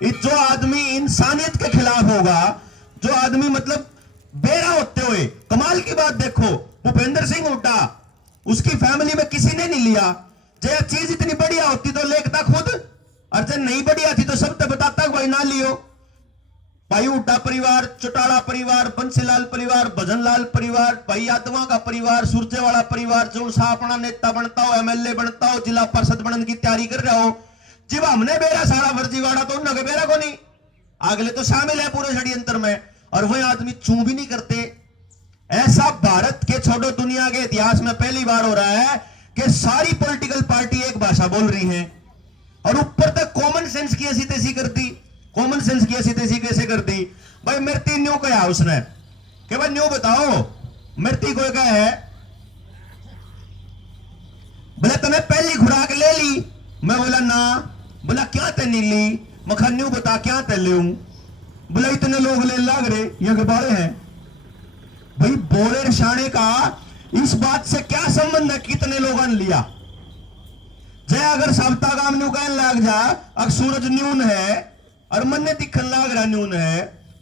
जो आदमी इंसानियत के खिलाफ होगा, जो आदमी मतलब बेरा होते हुए, कमाल की बात देखो, भूपेंद्र सिंह हुड्डा, उसकी फैमिली में किसी ने नहीं लिया। जो चीज इतनी बढ़िया होती तो लेखता खुद, और जब नहीं बढ़िया थी तो सब तो बताता भाई ना लियो। भाई हुड्डा परिवार, चौटाला परिवार, बंसीलाल परिवार, भजनलाल परिवार, भाई यादवा का परिवार, सुरजेवाला परिवार, जो सा अपना नेता बनता हो, एमएलए बनता हो, जिला परिषद बनने की तैयारी कर रहे हो, जब हमने बेरा सारा फर्जीवाड़ा तो उन्होंने बेरा को नहीं, अगले तो शामिल है पूरे षड्यंत्र में, और वही आदमी चू भी नहीं करते। ऐसा भारत के छोड़ो दुनिया के इतिहास में पहली बार हो रहा है कि सारी पॉलिटिकल पार्टी एक भाषा बोल रही है, और ऊपर तक कॉमन सेंस की ऐसी तैसी कर दी। कॉमन सेंस की ऐसी तैसी कैसे कर दी? भाई मृत्यु न्यू कहा उसने कि भाई न्यू बताओ मृत्यु को क्या है, बोले तुम्हें पहली खुराक ले ली? मैं बोला ना, बोला क्या ते नीली मखन्यू बता क्या ते ले बोला इतने लोग ले लाग रहे ये के बारे हैं भाई बोले शाणे का इस बात से क्या संबंध है कितने लोगों ने लिया जय अगर सबता काम न्यू कहने लग जा अगर सूरज न्यून है और मन ने दिखन लाग रहा न्यून है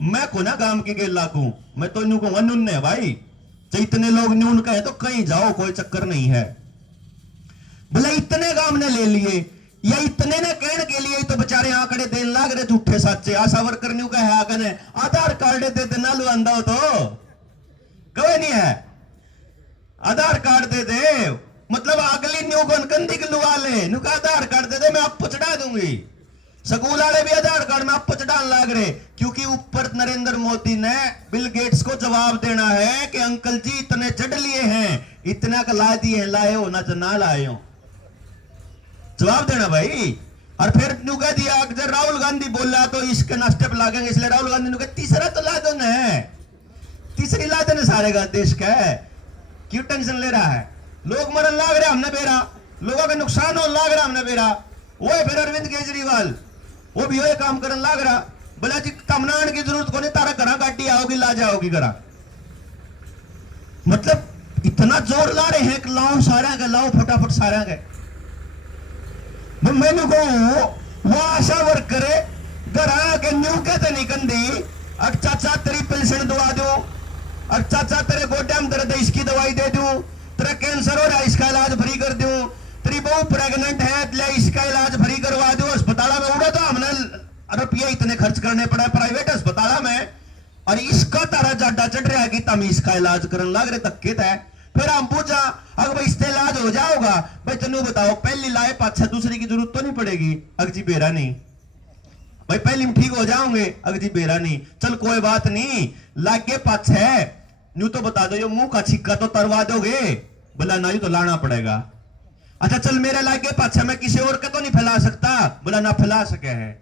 मैं को ना काम की गेल लागू मैं तो न्यू कहूंगा न्यून है भाई चाहे इतने लोग न्यून कहे तो कहीं जाओ कोई चक्कर नहीं है बोला इतने काम ने ले लिए या इतने ने कहने के लिए तो बेचारे आंकड़े देने लाग रहे झूठे सच्चे आशा वर्कर न्यू कहे आगे आधार कार्ड दे देना लो अंदा हो तो कोई नहीं है आधार कार्ड दे दे मतलब अगली न्यू को कंदी के लुआ ले न्यू का आधार कार्ड दे दे मैं आपको चढ़ा दूंगी स्कूल वाले भी आधार कार्ड में आपको चढ़ाने लग रहे क्योंकि ऊपर नरेंद्र मोदी ने बिल गेट्स को जवाब देना है कि अंकल जी इतने चढ़ लिए हैं इतना का ला दिए लाए हो ना लाए हो जवाब देना भाई और फिर न्यू कह दिया अगर राहुल गांधी बोला तो इसके ना स्टेप लागेंगे इसलिए राहुल गांधी ने कहा तीसरा तो ला देंगे तीसरी ला देने सारे का देश का है क्यों टेंशन ले रहा है लोग मरन लाग रहे हमने बेरा लोगों का नुकसान हो लाग रहा हमने बेरा वो है फिर अरविंद केजरीवाल वो भी वही काम करने लाग रहा बोला जी कमनान की जरूरत को नहीं तारा करा गाड़ी आओगी ला जाओगी करा मतलब इतना जोर ला रहे हैं कि लाओ सारा का लाओ फटाफट सारा का मैंने को वो आशा वर्कर घर के न्यू कहते नहीं कंदी अब चाचा तेरी पेंशन दवा दो अब चाचा तेरे गोड्या में दर्द है इसकी दवाई दे दूं तेरा कैंसर हो रहा है इसका इलाज फ्री कर दूं तेरी बहू प्रेग्नेंट है ले इसका इलाज फ्री करवा दो अस्पताल में उड़ा तो हमने रुपये इतने खर्च करने पड़ा प्राइवेट अस्पताल में और इसका तारा जाडा चढ़ रहा है कि तम इसका इलाज करने लग रहे तक है फिर हम पूछा अगर भाई इससे इलाज हो जाओगा भाई तेनू बताओ पहली लाए पाछा दूसरी की जरूरत तो नहीं पड़ेगी अगजी बेरा नहीं भाई पहली में ठीक हो जाओगे अगजी बेरा नहीं चल कोई बात नहीं लागे पाछे न्यू तो बता दो ये मुंह का छिक्का तो तरवा दोगे बोला ना तो लाना पड़ेगा अच्छा चल मेरे लागे पाछे मैं किसी और का तो नहीं फैला सकता बोला ना फैला सके है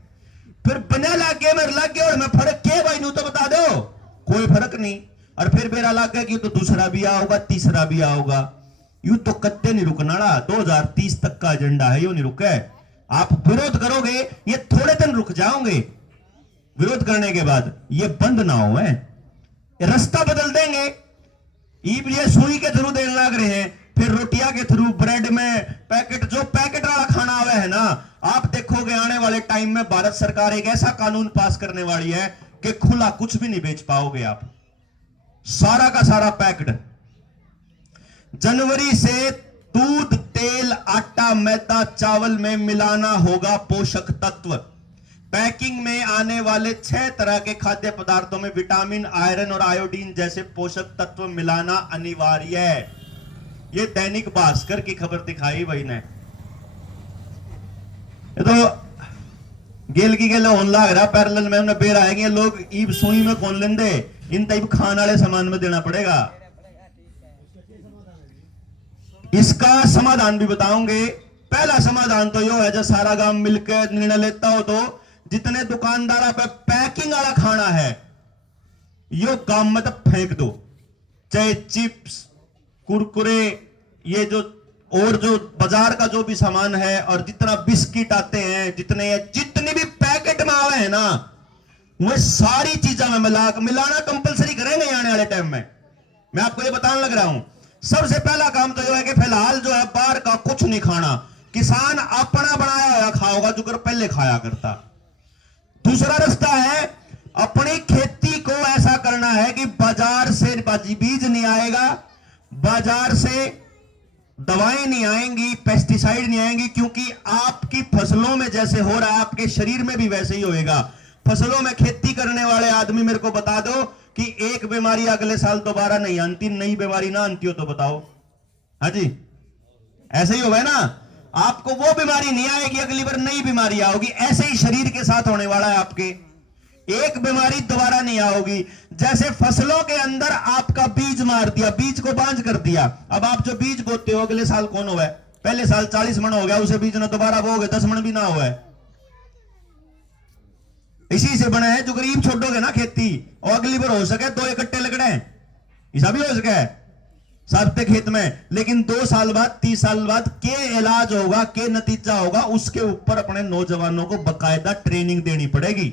फिर बिना लागे मेरे लागे और मैं फर्क क्या भाई न्यू तो बता दो कोई फर्क नहीं और फिर मेरा लागे कि तो दूसरा भी आओगा तीसरा भी आओगा यू तो कत्ते नहीं रुकना 2030 तक का एजेंडा है यू नहीं रुके आप विरोध करोगे ये थोड़े दिन रुक जाओगे विरोध करने के बाद ये बंद ना हो रास्ता बदल देंगे ये सुई के थ्रू देने लग रहे हैं फिर रोटियां के थ्रू ब्रेड में पैकेट जो पैकेट वाला खाना आवे है ना आप देखोगे आने वाले टाइम में भारत सरकार एक ऐसा कानून पास करने वाली है कि खुला कुछ भी नहीं बेच पाओगे आप सारा का सारा पैक्ड जनवरी से दूध तेल आटा मैदा चावल में मिलाना होगा पोषक तत्व पैकिंग में आने वाले 6 तरह के खाद्य पदार्थों में विटामिन आयरन और आयोडीन जैसे पोषक तत्व मिलाना अनिवार्य है ये दैनिक भास्कर की खबर दिखाई भाई ने ये तो गेल की गेल होने लग रहा पैरेलल में हमने बेर आएंगे लोग ईब सुई में कौन लेंदे इन टाइप खान वाले सामान में देना पड़ेगा इसका समाधान भी बताऊंगे पहला समाधान तो यो है जब सारा गांव मिलकर निर्णय लेता हो तो जितने दुकानदार पे पैकिंग वाला खाना है यो गांव में तो फेंक दो चाहे चिप्स कुरकुरे ये जो और जो बाजार का जो भी सामान है और जितना बिस्किट आते हैं जितनी भी पैकेट में आवे है ना वो सारी चीजों में मिलाना कंपलसरी करेंगे आने वाले टाइम में मैं आपको ये बताने लग रहा हूं सबसे पहला काम तो ये है कि फिलहाल जो है बाहर का कुछ नहीं खाना किसान अपना बनाया हुआ खाओगा जो कर पहले खाया करता दूसरा रास्ता है अपनी खेती को ऐसा करना है कि बाजार से बीज नहीं आएगा बाजार से दवाएं नहीं आएंगी पेस्टिसाइड नहीं आएंगी क्योंकि आपकी फसलों में जैसे हो रहा है आपके शरीर में भी वैसे ही होएगा फसलों में खेती करने वाले आदमी मेरे को बता दो कि एक बीमारी अगले साल दोबारा नहीं आती नई बीमारी ना आती हो तो बताओ हाँ जी ऐसे ही होगा ना आपको वो बीमारी नहीं आएगी अगली बार नई बीमारी आओगी ऐसे ही शरीर के साथ होने वाला है आपके एक बीमारी दोबारा नहीं आओगी जैसे फसलों के अंदर आपका बीज मार दिया बीज को बांझ कर दिया अब आप जो बीज बोते हो अगले साल कौन हुआ है पहले साल 40 मन हो गया उसे बीज ने दोबारा बोगे 10 मन भी ना हुआ है इसी से बना है जो गरीब छोड़ोगे ना खेती और अगली बार हो सके 2 इकट्ठे लगड़े ऐसा भी हो सके साबते खेत में, लेकिन 2 साल बाद 30 साल बाद के इलाज होगा, के नतीजा होगा, उसके ऊपर अपने नौजवानों को बकायदा ट्रेनिंग देनी पड़ेगी।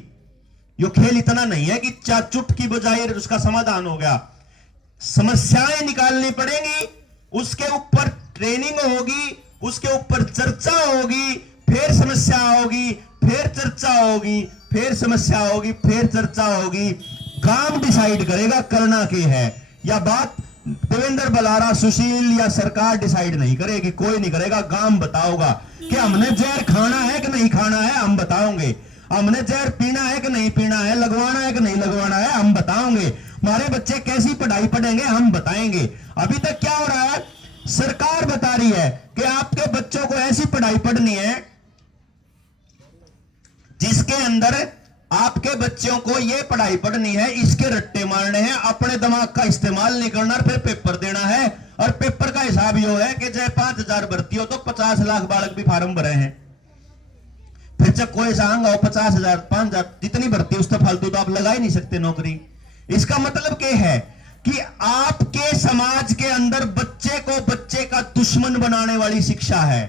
यो खेल इतना नहीं है कि चुटकी बजाए उसका समाधान हो गया। समस्याएं निकालनी पड़ेंगी, उसके ऊपर ट्रेनिंग होगी, उसके ऊपर चर्चा होगी, फिर समस्या होगी, फिर चर्चा होगी, फिर समस्या होगी, फिर चर्चा होगी। काम डिसाइड करेगा करना के है, या बात देवेंद्र बलारा, सुशील या सरकार डिसाइड नहीं करेगी, कोई नहीं करेगा। गांव बताओगा कि हमने जहर खाना है कि नहीं खाना है, हम बताओगे। हमने जहर पीना है कि नहीं पीना है, लगवाना है कि नहीं लगवाना है, हम बताओगे। हमारे बच्चे कैसी पढ़ाई पढ़ेंगे, हम बताएंगे। अभी तक क्या हो रहा है, सरकार बता रही है कि आपके बच्चों को ऐसी पढ़ाई पढ़नी है जिसके अंदर आपके बच्चों को यह पढ़ाई पढ़नी है, इसके रट्टे मारने हैं, अपने दिमाग का इस्तेमाल नहीं करना, फिर पेपर देना है। और पेपर का हिसाब यह है कि चाहे 5,000 भर्ती हो तो 50 लाख बालक भी फार्म भरे हैं। फिर चाहे कोई सांग हो 50,000 5,000 जितनी भर्ती उस तो फालतू तो आप लगा ही नहीं सकते नौकरी। इसका मतलब क्या है कि आपके समाज के अंदर बच्चे को बच्चे का दुश्मन बनाने वाली शिक्षा है,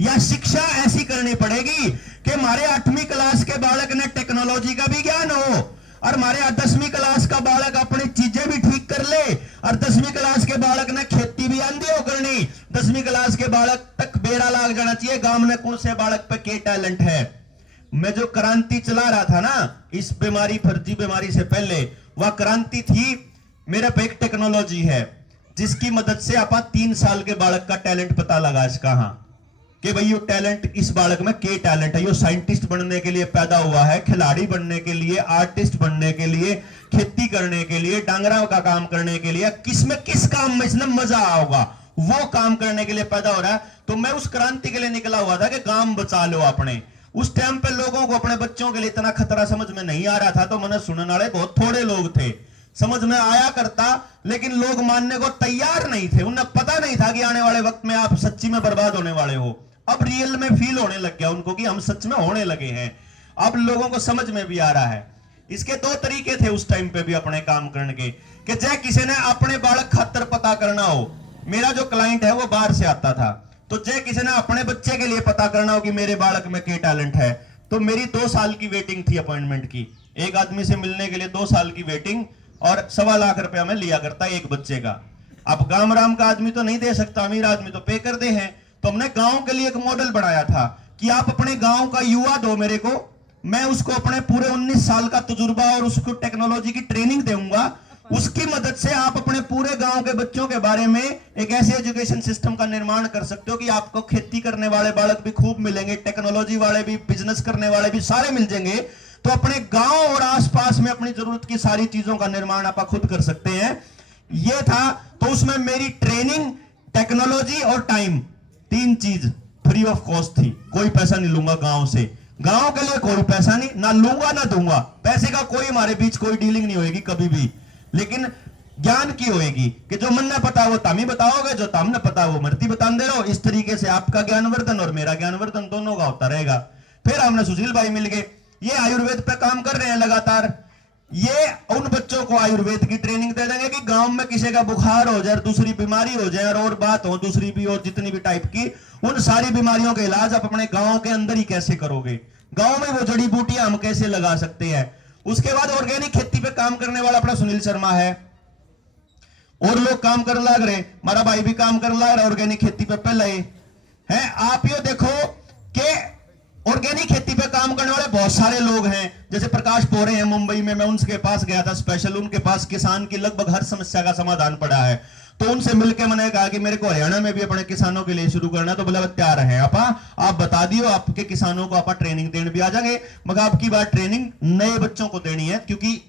या शिक्षा ऐसी करनी पड़ेगी कि हमारे 8वीं क्लास के बालक ने टेक्नोलॉजी का भी ज्ञान हो, और हमारे 10वीं क्लास का बालक अपनी चीजें भी ठीक कर ले, और 10वीं क्लास के बालक ने खेती भी आंधी हो करनी। 10वीं क्लास के बालक तक बेड़ा लाग जाना चाहिए गांव में कौन से बालक पे क्या टैलेंट है। मैं जो क्रांति चला रहा था ना इस बीमारी, फर्जी बीमारी से पहले, वह क्रांति थी मेरे पे एक टेक्नोलॉजी है जिसकी मदद से आप 3 साल के बालक का टैलेंट पता लगा कहां कि भाई ये टैलेंट, इस बालक में क्या टैलेंट है। ये साइंटिस्ट बनने के लिए पैदा हुआ है, खिलाड़ी बनने के लिए, आर्टिस्ट बनने के लिए, खेती करने के लिए, डांगरा का काम करने के लिए, किसमें किस काम में इसमें मजा होगा वो काम करने के लिए पैदा हो रहा है। तो मैं उस क्रांति के लिए निकला हुआ था कि गांव बचा लो अपने। उस टाइम पे लोगों को अपने बच्चों के लिए इतना खतरा समझ में नहीं आ रहा था, तो मैंने सुनने वाले बहुत थोड़े लोग थे, समझ में आया करता, लेकिन लोग मानने को तैयार नहीं थे। उन्हें पता नहीं था कि आने वाले वक्त में आप सच्ची में बर्बाद होने वाले हो। अब रियल में फील होने लग गया उनको कि हम सच में होने लगे हैं। अब लोगों को समझ में भी आ रहा है। इसके 2 तरीके थे उस टाइम पे भी अपने काम करने के, कि चाहे किसी ने अपने बालक खातर पता करना हो, मेरा जो क्लाइंट है वो बाहर से आता था, तो चाहे किसी ने अपने बच्चे के लिए पता करना हो कि मेरे बालक में क्या टैलेंट है, तो मेरी 2 साल की वेटिंग थी अपॉइंटमेंट की। एक आदमी से मिलने के लिए 2 साल की वेटिंग, और 1.25 लाख रुपया मैं लिया करता एक बच्चे का। अब गांव राम का आदमी तो नहीं दे सकता, अमीर आदमी तो पे कर दे हैं। तो हमने गांव के लिए एक मॉडल बनाया था कि आप अपने गांव का युवा दो मेरे को, मैं उसको अपने पूरे 19 साल का तजुर्बा और उसको टेक्नोलॉजी की ट्रेनिंग दूंगा। उसकी मदद से आप अपने पूरे गांव के बच्चों के बारे में एक ऐसे एजुकेशन सिस्टम का निर्माण कर सकते हो कि आपको खेती करने वाले बालक भी खूब मिलेंगे, टेक्नोलॉजी वाले भी, बिजनेस करने वाले भी सारे मिल जाएंगे। तो अपने गांव और आसपास में अपनी जरूरत की सारी चीजों का निर्माण आप खुद कर सकते हैं। यह था, तो उसमें मेरी ट्रेनिंग, टेक्नोलॉजी और टाइम, 3 चीज फ्री ऑफ कॉस्ट थी। कोई पैसा नहीं लूंगा गांव से, गांव के लिए कोई पैसा नहीं, ना लूंगा ना दूंगा। पैसे का कोई हमारे बीच कोई डीलिंग नहीं होगी कभी भी, लेकिन ज्ञान की होगी कि जो मन ने पता वो तामी बताओगे, जो ताम ने पता वो मरती बता दे रहो। इस तरीके से आपका ज्ञानवर्धन और मेरा ज्ञानवर्धन दोनों का होता रहेगा। फिर हमने सुशील भाई मिल गए, ये आयुर्वेद पे काम कर रहे हैं लगातार। ये उन बच्चों को आयुर्वेद की ट्रेनिंग दे देंगे कि गांव में किसी का बुखार हो जाए, दूसरी बीमारी हो जाए, और बात हो दूसरी भी और जितनी भी टाइप की, उन सारी बीमारियों का इलाज आप अपने गांव के अंदर ही कैसे करोगे, गांव में वो जड़ी बूटियां हम कैसे लगा सकते हैं। उसके बाद ऑर्गेनिक खेती पे काम करने वाला अपना सुनील शर्मा है, और लोग काम कर लग रहे, हमारा भाई भी काम कर लग रहा है ऑर्गेनिक खेती पे पहले है। आप ये देखो कि ऑर्गेनिक खेती पे काम करने वाले बहुत सारे लोग हैं, जैसे प्रकाश पोरे हैं मुंबई में, मैं उनके पास गया था स्पेशल। उनके पास किसान की लगभग हर समस्या का समाधान पड़ा है। तो उनसे मिलकर मैंने कहा कि मेरे को हरियाणा में भी अपने किसानों के लिए शुरू करना है। तो बोला तैयार है आप बता दियो, आपके किसानों को आप ट्रेनिंग देने भी आ जाएंगे, मगर आपकी बात ट्रेनिंग नए बच्चों को देनी है, क्योंकि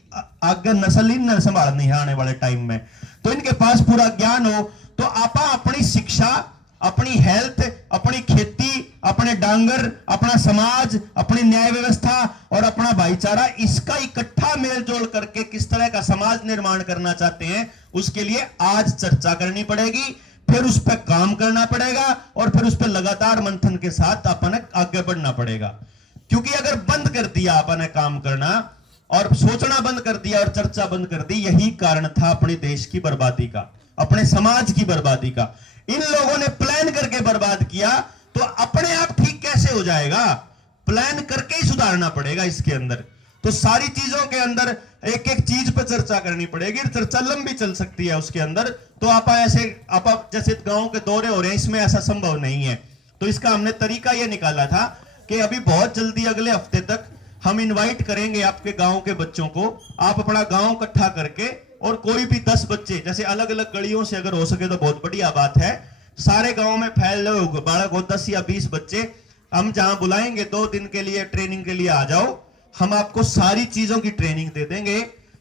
आगे नस्ल ही न संभालनी है आने वाले टाइम में। तो इनके पास पूरा ज्ञान हो, तो आप अपनी शिक्षा, अपनी हेल्थ, अपनी खेती, अपने डांगर, अपना समाज, अपनी न्याय व्यवस्था और अपना भाईचारा, इसका इकट्ठा मेलजोल करके किस तरह का समाज निर्माण करना चाहते हैं, उसके लिए आज चर्चा करनी पड़ेगी, फिर उस पर काम करना पड़ेगा, और फिर उस पर लगातार मंथन के साथ अपन आगे बढ़ना पड़ेगा। क्योंकि अगर बंद कर दिया अपन काम करना और सोचना बंद कर दिया और चर्चा बंद कर दी, यही कारण था अपने देश की बर्बादी का। अपने समाज की बर्बादी का। इन लोगों ने प्लान करके बर्बाद किया, तो अपने आप ठीक कैसे हो जाएगा? प्लान करके ही सुधारना पड़ेगा इसके अंदर। तो सारी चीजों के अंदर एक एक चीज पर चर्चा करनी पड़ेगी, चर्चा लंबी चल सकती है उसके अंदर। तो आप जैसे गांव के दौरे हो रहे हैं, इसमें ऐसा संभव नहीं है। तो इसका हमने तरीका यह निकाला था कि अभी बहुत जल्दी अगले हफ्ते तक हम इनवाइट करेंगे आपके गांव के बच्चों को। आप अपना गांव इकट्ठा करके, और कोई भी 10 बच्चे, जैसे अलग अलग गलियों से अगर हो सके तो बहुत बढ़िया बात है, सारे गांव में फैल रहे बालक हो 10 या 20 बच्चे, हम जहां बुलाएंगे 2 दिन के लिए ट्रेनिंग के लिए आ जाओ। हम आपको सारी चीजों की ट्रेनिंग दे देंगे,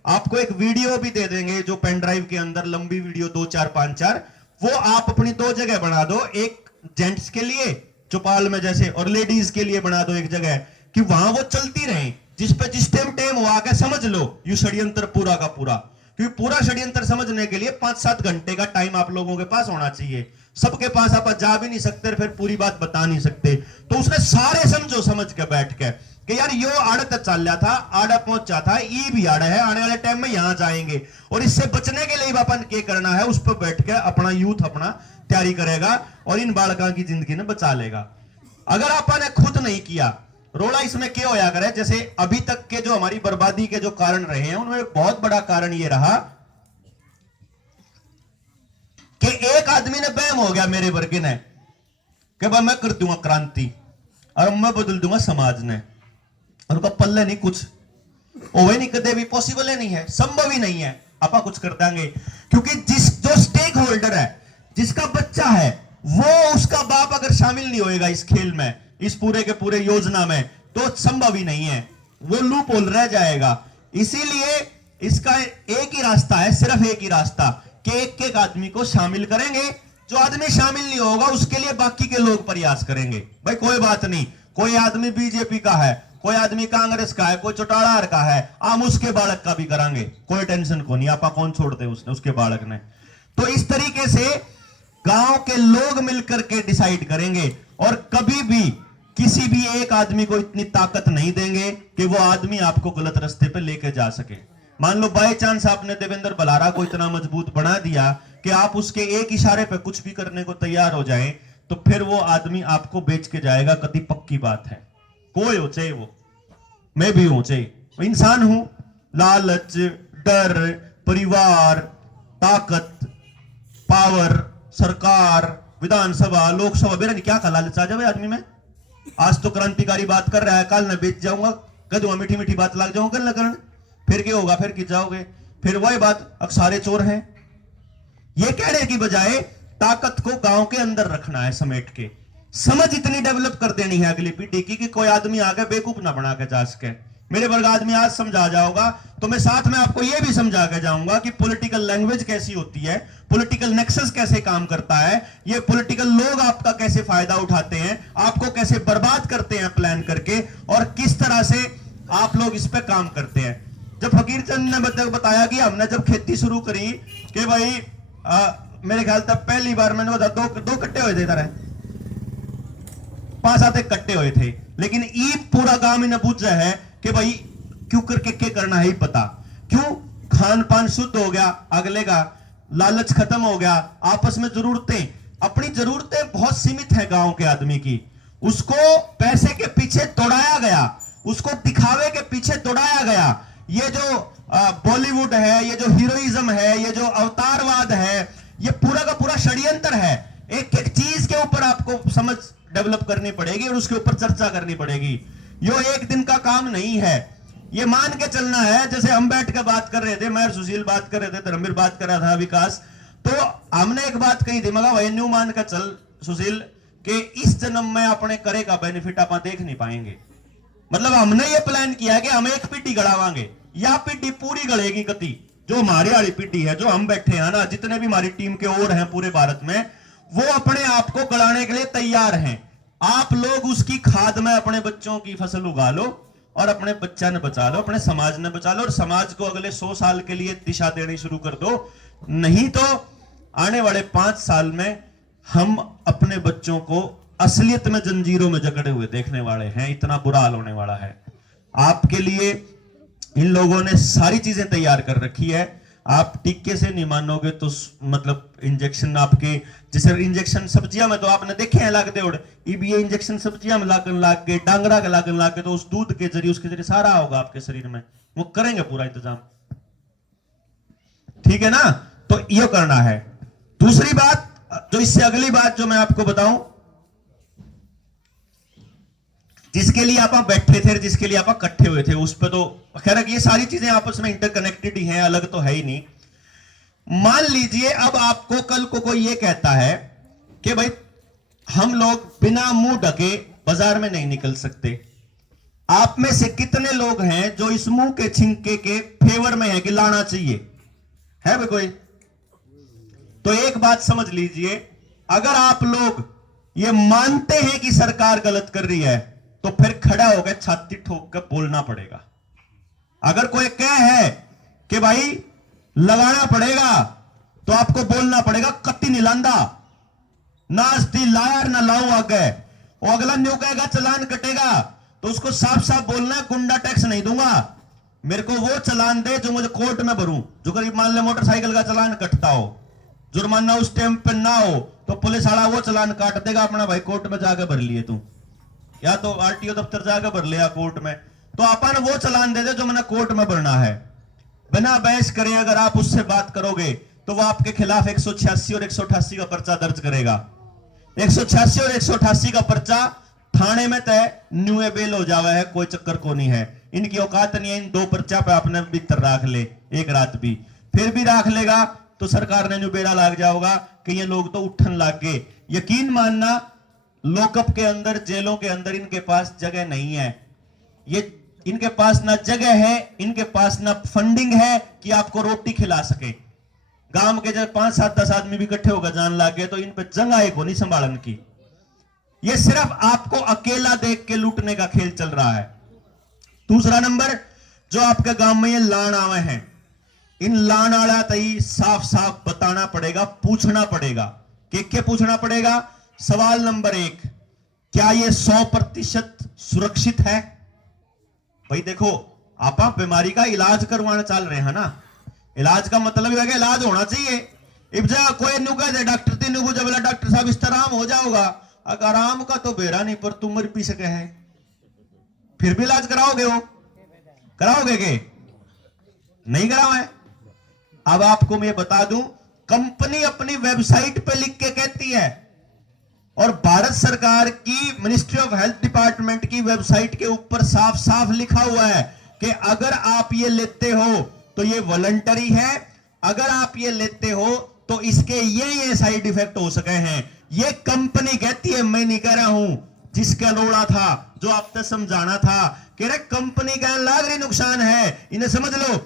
आपको एक वीडियो भी दे देंगे जो पेन ड्राइव के अंदर लंबी वीडियो 2 4 5 4, वो आप अपनी 2 जगह बना दो, एक जेंट्स के लिए चौपाल में जैसे, और लेडीज के लिए बना दो एक जगह, कि वहां वो चलती रहे, जिस पे जिस टाइम हो आके समझ लो यू षड्यंत्र पूरा का पूरा। क्योंकि पूरा षड्यंत्र समझने के लिए 5-7 घंटे का टाइम आप लोगों के पास होना चाहिए। सबके पास आप जा भी नहीं सकते, फिर पूरी बात बता नहीं सकते। तो उसने सारे समझो, समझ के बैठ के कि यार यो आड़ तक चल रहा था, आड़ा पहुंचा था, ई भी आड़ा है, आने वाले टाइम में यहां जाएंगे, और इससे बचने के लिए अपन क्या करना है, उस पर बैठ के अपना यूथ अपना तैयारी करेगा और इन बालकों की जिंदगी ने बचा लेगा। अगर अपन ने खुद नहीं किया, रोड़ा इसमें क्या होया करे, जैसे अभी तक के जो हमारी बर्बादी के जो कारण रहे हैं, उनमें बहुत बड़ा कारण यह रहा कि एक आदमी ने बहम हो गया मेरे वर्गे ने कि भाई मैं कर दूंगा क्रांति और मैं बदल दूंगा समाज ने, और उनका पल्ले नहीं कुछ ओवे नहीं, कदे भी पॉसिबल है, नहीं है, संभव ही नहीं है आपा कुछ कर देंगे। क्योंकि जो स्टेक होल्डर है, जिसका बच्चा है, वो उसका बाप अगर शामिल नहीं होएगा इस खेल में, इस पूरे के पूरे योजना में, तो संभव ही नहीं है, वो लूप होल रह जाएगा। इसीलिए इसका एक ही रास्ता है, सिर्फ एक ही रास्ता, कि एक एक आदमी को शामिल करेंगे। जो आदमी शामिल नहीं होगा उसके लिए बाकी के लोग प्रयास करेंगे। भाई कोई बात नहीं, कोई आदमी बीजेपी का है, कोई आदमी कांग्रेस का है, कोई चौटाला का है, हम उसके बालक का भी करांगे, कोई टेंशन को नहीं, आपा कौन छोड़ते उसने उसके बालक ने। तो इस तरीके से गांव के लोग मिलकर के डिसाइड करेंगे, और कभी भी किसी भी एक आदमी को इतनी ताकत नहीं देंगे कि वो आदमी आपको गलत रास्ते पे लेके जा सके। मान लो बाय चांस आपने देवेंद्र बलारा को इतना मजबूत बना दिया कि आप उसके एक इशारे पे कुछ भी करने को तैयार हो जाएं, तो फिर वो आदमी आपको बेच के जाएगा, कति पक्की बात है। कोई हो चाहे वो, मैं भी हूं, चाहे इंसान हूं, लालच, डर, परिवार, ताकत, पावर, सरकार, विधानसभा, लोकसभा, मेरा नहीं क्या का लालच आ जाए आदमी में। आज तो क्रांतिकारी बात कर रहा है, कल मैं बेच जाऊंगा, कदूंगा मीठी मीठी बात लग जाऊंगा, कल न करने, फिर क्या होगा, फिर कि जाओगे, फिर वही बात, अब सारे चोर हैं। ये कहने की बजाय ताकत को गांव के अंदर रखना है समेट के, समझ इतनी डेवलप कर देनी है अगली पीढ़ी की कि कोई आदमी आगे बेवकूफ ना बना के जा सके। मेरे वर्ग आदमी आज समझा जाओगा, तो मैं साथ में आपको यह भी समझा के जाऊंगा कि पॉलिटिकल लैंग्वेज कैसी होती है, पॉलिटिकल नेक्सस कैसे काम करता है, ये पॉलिटिकल लोग आपका कैसे फायदा उठाते हैं, आपको कैसे बर्बाद करते हैं प्लान करके, और किस तरह से आप लोग इस पे काम करते हैं। जब फकीर चंद ने बताया कि हमने जब खेती शुरू करी कि भाई मेरे ख्याल तक पहली बार मैंने बताया दो कट्टे हुए थे, तरह 5-7 कट्टे हुए थे, लेकिन ई पूरा गांव इन्हें पूछ रहा है कि भाई क्यों करके क्या करना है, ही पता क्यों, खान पान शुद्ध हो गया, अगले का लालच खत्म हो गया, आपस में जरूरतें, अपनी जरूरतें बहुत सीमित है गांव के आदमी की, उसको पैसे के पीछे दौड़ाया गया, उसको दिखावे के पीछे दौड़ाया गया। ये जो बॉलीवुड है, ये जो हीरोइज्म है, ये जो अवतारवाद है, ये पूरा का पूरा षड्यंत्र है। एक एक चीज के ऊपर आपको समझ डेवलप करनी पड़ेगी और उसके ऊपर चर्चा करनी पड़ेगी। यो एक दिन का काम नहीं है, ये मान के चलना है। जैसे हम बैठ कर बात कर रहे थे, मैं सुशील बात कर रहे थे, धर्मवीर बात कर रहा था, विकास, तो हमने एक बात कही थी, मगर वही न्यू मान कर चल सुशील कि इस जन्म में अपने करे का बेनिफिट आप देख नहीं पाएंगे। मतलब हमने ये प्लान किया है कि हम एक पीढ़ी गड़ावांगे, या पीढ़ी पूरी गड़ेगी कति, जो हमारी वाली पीढ़ी है, जो हम बैठे हैं ना, जितने भी हमारी टीम के और हैं पूरे भारत में, वो अपने आप को गड़ाने के लिए तैयार हैं। आप लोग उसकी खाद में अपने बच्चों की फसल उगा लो और अपने बच्चा ने बचा लो, अपने समाज ने बचा लो, और समाज को अगले 100 साल के लिए दिशा देनी शुरू कर दो। नहीं तो आने वाले 5 साल में हम अपने बच्चों को असलियत में जंजीरों में जकड़े हुए देखने वाले हैं। इतना बुरा हाल होने वाला है। आपके लिए इन लोगों ने सारी चीजें तैयार कर रखी है। आप टीके से नहीं मानोगे तो मतलब इंजेक्शन आपके, जैसे इंजेक्शन सब्जियां में तो आपने देखे हैं लागते उड़, ये इंजेक्शन सब्जियां में लाकर लाग के डांगरा के लाकर तो उस दूध के जरिए उसके जरिए सारा होगा आपके शरीर में, वो करेंगे पूरा इंतजाम, ठीक है ना। तो ये करना है। दूसरी बात, जो इससे अगली बात जो मैं आपको बताऊं, जिसके लिए आप बैठे थे, जिसके लिए आप इकट्ठे हुए थे, उस पर तो खैर ये सारी चीजें आपस में इंटरकनेक्टेड ही हैं, अलग तो है ही नहीं। मान लीजिए अब आपको कल को कोई ये कहता है कि भाई हम लोग बिना मुंह ढके बाजार में नहीं निकल सकते, आप में से कितने लोग हैं जो इस मुंह के छिंके के फेवर में है कि लाना चाहिए, है भाई कोई? तो एक बात समझ लीजिए, अगर आप लोग ये मानते हैं कि सरकार गलत कर रही है तो फिर खड़ा होकर छाती ठोक कर बोलना पड़ेगा। अगर कोई कह है कि भाई लगाना पड़ेगा तो आपको बोलना पड़ेगा कत्ती नहीं लांदा, नाचती लायर ना लाऊं आगे, वो अगला न्यू कहेगा चलान कटेगा तो उसको साफ साफ बोलना है गुंडा टैक्स नहीं दूंगा, मेरे को वो चलान दे जो मुझे कोर्ट में भरूं। जो करीब मान ले मोटरसाइकिल का चलान कटता हो, जुर्माना उस टाइम पे ना हो तो पुलिस वाला वो चलान काट देगा, अपना भाई कोर्ट में जाकर भर लिए तू, या तो आरटीओ दफ्तर जाकर भर लिया कोर्ट में, तो अपन वो चलान दे दे जो मैंने कोर्ट में भरना है। बिना बहस करे अगर आप उससे बात करोगे तो वो आपके खिलाफ 186 और 188 का पर्चा दर्ज करेगा। 186 और 188 का पर्चा थाने में तय न्यू बेल हो जावा है, कोई चक्कर को नहीं है। इनकी औकात नहीं है इन दो पर्चा पे आपने भीतर राख ले एक रात भी, फिर भी राख लेगा तो सरकार ने न्यू बेड़ा लाग जाओगा कि ये लोग तो उठन लाग गए। यकीन मानना लॉकअप के अंदर, जेलों के अंदर इनके पास जगह नहीं है, ये इनके पास ना जगह है, इनके पास ना फंडिंग है कि आपको रोटी खिला सके। गांव के जब 5-7-10 आदमी भी इकट्ठे होकर जान लाग गए तो इन पे जंग आए को नहीं संभालन की, ये सिर्फ आपको अकेला देख के लूटने का खेल चल रहा है। दूसरा नंबर, जो आपके गांव में ये लान आवे हैं, इन लान आला तई साफ साफ बताना पड़ेगा, पूछना पड़ेगा कि क्या पूछना पड़ेगा। सवाल नंबर 1, क्या ये 100% सुरक्षित है? भाई देखो, आप बीमारी का इलाज करवाना चल रहे हैं ना, इलाज का मतलब है कि इलाज होना चाहिए। इब जगह कोई नु कह दे डॉक्टर तीन जब डॉक्टर साहब इस तरह हो जाओगा, अगर आराम का तो बेरा नहीं पर तुम मर पी सके है, फिर भी इलाज कराओगे? हो कराओगे के नहीं कराओ है? अब आपको मैं बता दूं, कंपनी अपनी वेबसाइट पे लिख के कहती है, और भारत सरकार की मिनिस्ट्री ऑफ हेल्थ डिपार्टमेंट की वेबसाइट के ऊपर साफ साफ लिखा हुआ है कि अगर आप ये लेते हो तो ये वॉलंटरी है, अगर आप ये लेते हो तो इसके ये साइड इफेक्ट हो सके हैं। ये कंपनी कहती है, मैं नहीं कह रहा हूं, जिसका रोड़ा था, जो आपने समझाना था कि रे कंपनी का लाग रही नुकसान है, इन्हें समझ लो।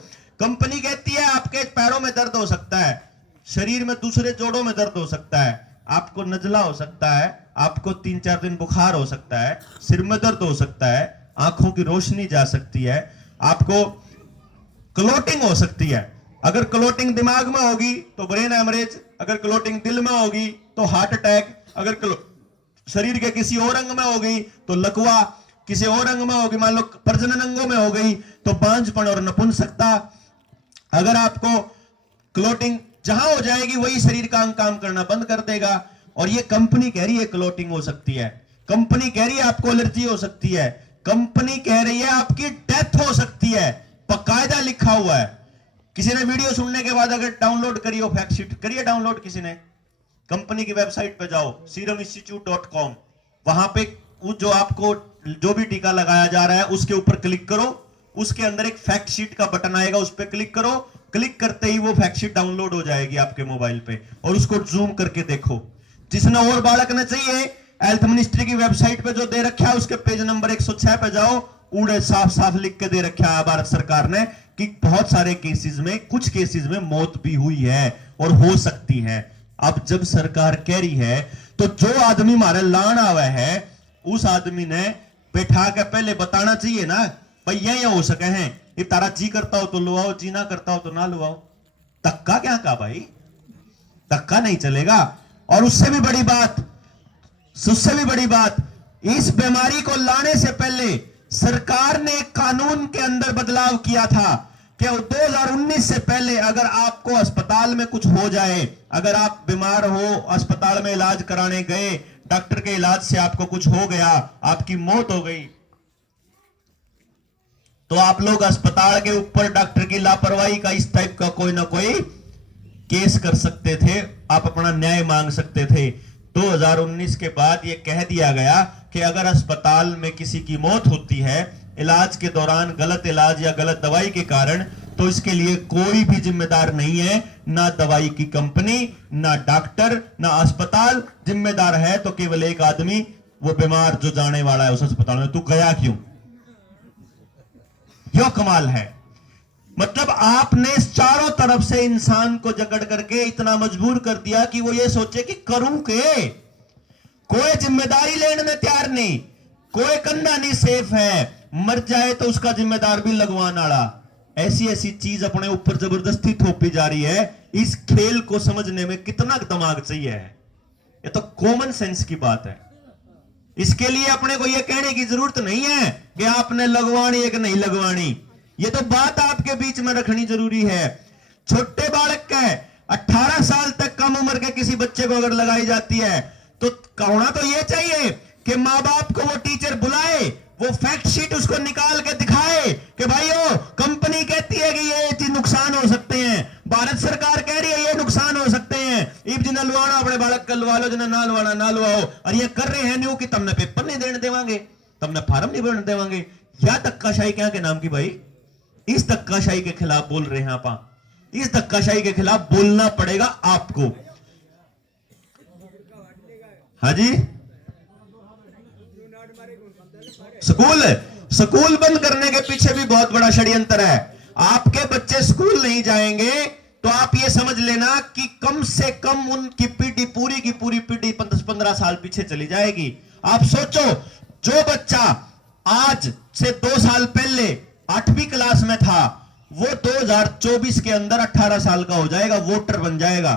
कंपनी कहती है आपके पैरों में दर्द हो सकता है, शरीर में दूसरे जोड़ों में दर्द हो सकता है, आपको नजला हो सकता है, आपको 3-4 दिन बुखार हो सकता है, सिर में दर्द हो सकता है, आंखों की रोशनी जा सकती है, आपको क्लोटिंग हो सकती है। अगर क्लोटिंग दिमाग में होगी तो ब्रेन हेमरेज, अगर क्लोटिंग दिल में होगी तो हार्ट अटैक, अगर शरीर के किसी और अंग में होगी तो लकवा, किसी और अंग में होगी, मान लो प्रजनन अंगों में हो गई तो बांझपन और नपुंसकता। अगर आपको क्लोटिंग जहां हो जाएगी वही शरीर का अंग काम करना बंद कर देगा। और ये कंपनी कह रही है क्लोटिंग हो सकती है, कंपनी कह रही है आपको एलर्जी हो सकती है, कंपनी कह रही है आपकी डेथ हो सकती है, बकायदा लिखा हुआ है। किसी ने वीडियो सुनने के बाद अगर डाउनलोड करी हो फैक्ट शीट, करिए डाउनलोड किसी ने, कंपनी की वेबसाइट पे जाओ seruminstitute.com, वहां पे जो आपको जो भी टीका लगाया जा रहा है उसके ऊपर क्लिक करो, उसके अंदर एक फैक्ट शीट का बटन आएगा, उस पर क्लिक करो, क्लिक करते ही वो फैक्ट शीट डाउनलोड हो जाएगी आपके मोबाइल पे, और उसको जूम करके देखो। जिसने और बालक ने चाहिए, हेल्थ मिनिस्ट्री की वेबसाइट पे जो दे रखा है उसके पेज नंबर 106 पे जाओ, उड़े साफ साफ लिख के दे रखा है भारत सरकार ने कि बहुत सारे केसेस में, कुछ केसेस में मौत भी हुई है और हो सकती है। अब जब सरकार कह रही है तो जो आदमी हमारे लान आवा है उस आदमी ने बैठा के पहले बताना चाहिए ना, भाई ये हो सके हैं, ये तारा जी करता हो तो लो आओ, जी ना करता हो तो ना लो आओ। धक्का क्या कहा भाई, धक्का नहीं चलेगा। और उससे भी बड़ी बात, इस बीमारी को लाने से पहले सरकार ने कानून के अंदर बदलाव किया था कि 2019 से पहले अगर आपको अस्पताल में कुछ हो जाए, अगर आप बीमार हो, अस्पताल में इलाज कराने गए, डॉक्टर के इलाज से आपको कुछ हो गया, आपकी मौत हो गई, तो आप लोग अस्पताल के ऊपर डॉक्टर की लापरवाही का इस टाइप का कोई ना कोई केस कर सकते थे, आप अपना न्याय मांग सकते थे। 2019 के बाद यह कह दिया गया कि अगर अस्पताल में किसी की मौत होती है इलाज के दौरान, गलत इलाज या गलत दवाई के कारण, तो इसके लिए कोई भी जिम्मेदार नहीं है, ना दवाई की कंपनी, ना डॉक्टर, ना अस्पताल। जिम्मेदार है तो केवल एक आदमी, वो बीमार जो जाने वाला है उस अस्पताल में। तू गया क्यों? यह कमाल है। मतलब आपने चारों तरफ से इंसान को जकड़ करके इतना मजबूर कर दिया कि वो ये सोचे कि करूं के, कोई जिम्मेदारी लेने में तैयार नहीं, कोई कंधा नहीं सेफ है, मर जाए तो उसका जिम्मेदार भी लगवाने वाला। ऐसी ऐसी चीज अपने ऊपर जबरदस्ती थोपी जा रही है। इस खेल को समझने में कितना दिमाग चाहिए है, ये तो कॉमन सेंस की बात है। इसके लिए अपने को यह कहने की जरूरत नहीं है कि आपने लगवानी है कि नहीं लगवानी, ये तो बात आपके बीच में रखनी जरूरी है। छोटे बालक का 18 साल तक कम उम्र के किसी बच्चे को अगर लगाई जाती है तो होना तो यह चाहिए कि मां बाप को वो टीचर बुलाए, वो फैक्ट शीट उसको निकाल के दिखाए कि भाइयों कंपनी कहती है कि ये चीज नुकसान हो सकते हैं, भारत सरकार कह रही है ये नुकसान हो सकते हैं, इब जिन्हें लुआना अपने बालक का लुआ लो, जिन्हें ना लुआना ना लुआओ। और ये कर रहे हैं न्यू कि तुमने पेपर नहीं देने देवांगे, तुमने फार्म नहीं भरने देवांगे। या धक्काशाही क्या के नाम की भाई, इस धक्काशाही के खिलाफ बोल रहे हैं आप। इस धक्काशाही के खिलाफ बोलना पड़ेगा आपको। हाँ जी, स्कूल बंद करने के पीछे भी बहुत बड़ा षड्यंत्र है। आपके बच्चे स्कूल नहीं जाएंगे तो आप ये समझ लेना कि कम से कम उनकी पीढ़ी, पूरी की पूरी पीढ़ी 15 साल पीछे चली जाएगी। आप सोचो, जो बच्चा आज से 2 साल पहले 8वीं क्लास में था, वो 2024 के अंदर 18 साल का हो जाएगा, वोटर बन जाएगा।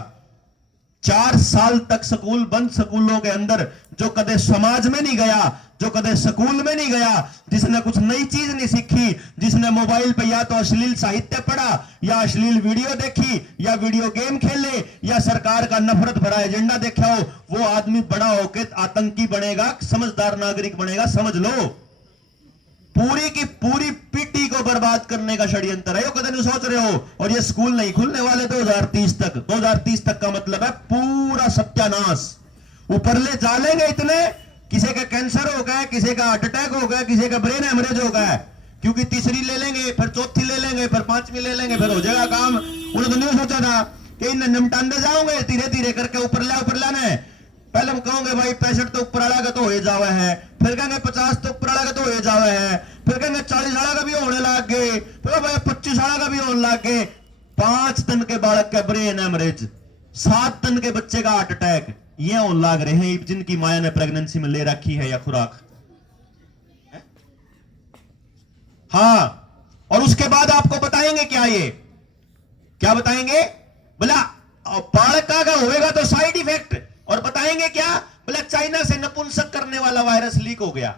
4 साल तक स्कूल बंद, स्कूलों के अंदर जो कदे समाज में नहीं गया, जो कदे स्कूल में नहीं गया, जिसने कुछ नई चीज नहीं सीखी, जिसने मोबाइल पे या तो अश्लील साहित्य पढ़ा या अश्लील वीडियो देखी या वीडियो गेम खेले या सरकार का नफरत भरा एजेंडा देखा हो, वो आदमी बड़ा होकर आतंकी बनेगा, समझदार नागरिक बनेगा। समझ लो, पूरी की पूरी पीढ़ी को बर्बाद करने का षड्यंत्र है। कदम नहीं सोच रहे हो। और ये स्कूल नहीं खुलने वाले 2030 तक। 2030 तक का मतलब है पूरा सत्यानाश। ऊपर ले जा लेंगे इतने, किसी का कैंसर हो गया, किसी का हार्ट अटैक हो गया, किसी का ब्रेन हेमरेज हो गया, क्योंकि तीसरी ले लेंगे, फिर चौथी ले लेंगे, फिर 5वीं ले लेंगे, फिर हो जाएगा काम। उन्होंने तो नहीं सोचा था कि इन निमटाने जाओगे, धीरे धीरे करके ऊपर लाना है। पहले हम कहोगे भाई 65 तो ऊपर वाला का तो हो जावा है, फिर कहेंगे 50 तो ऊपर वाला का तो हो जावा है, फिर कहेंगे 40 वाला का भी होने लग गए, फिर भाई 25 वाला का भी होने लग गए। 5 टन के बालक का ब्रेन हेमरेज, 7 टन के बच्चे का हार्ट अटैक, ये होने लग रहे हैं जिनकी माया ने प्रेगनेंसी में ले रखी है या खुराक। हाँ, और उसके बाद आपको बताएंगे क्या, ये क्या बताएंगे, बोला बालक का होएगा तो साइड इफेक्ट, और बताएंगे क्या, बोला चाइना से नपुंसक करने वाला वायरस लीक हो गया,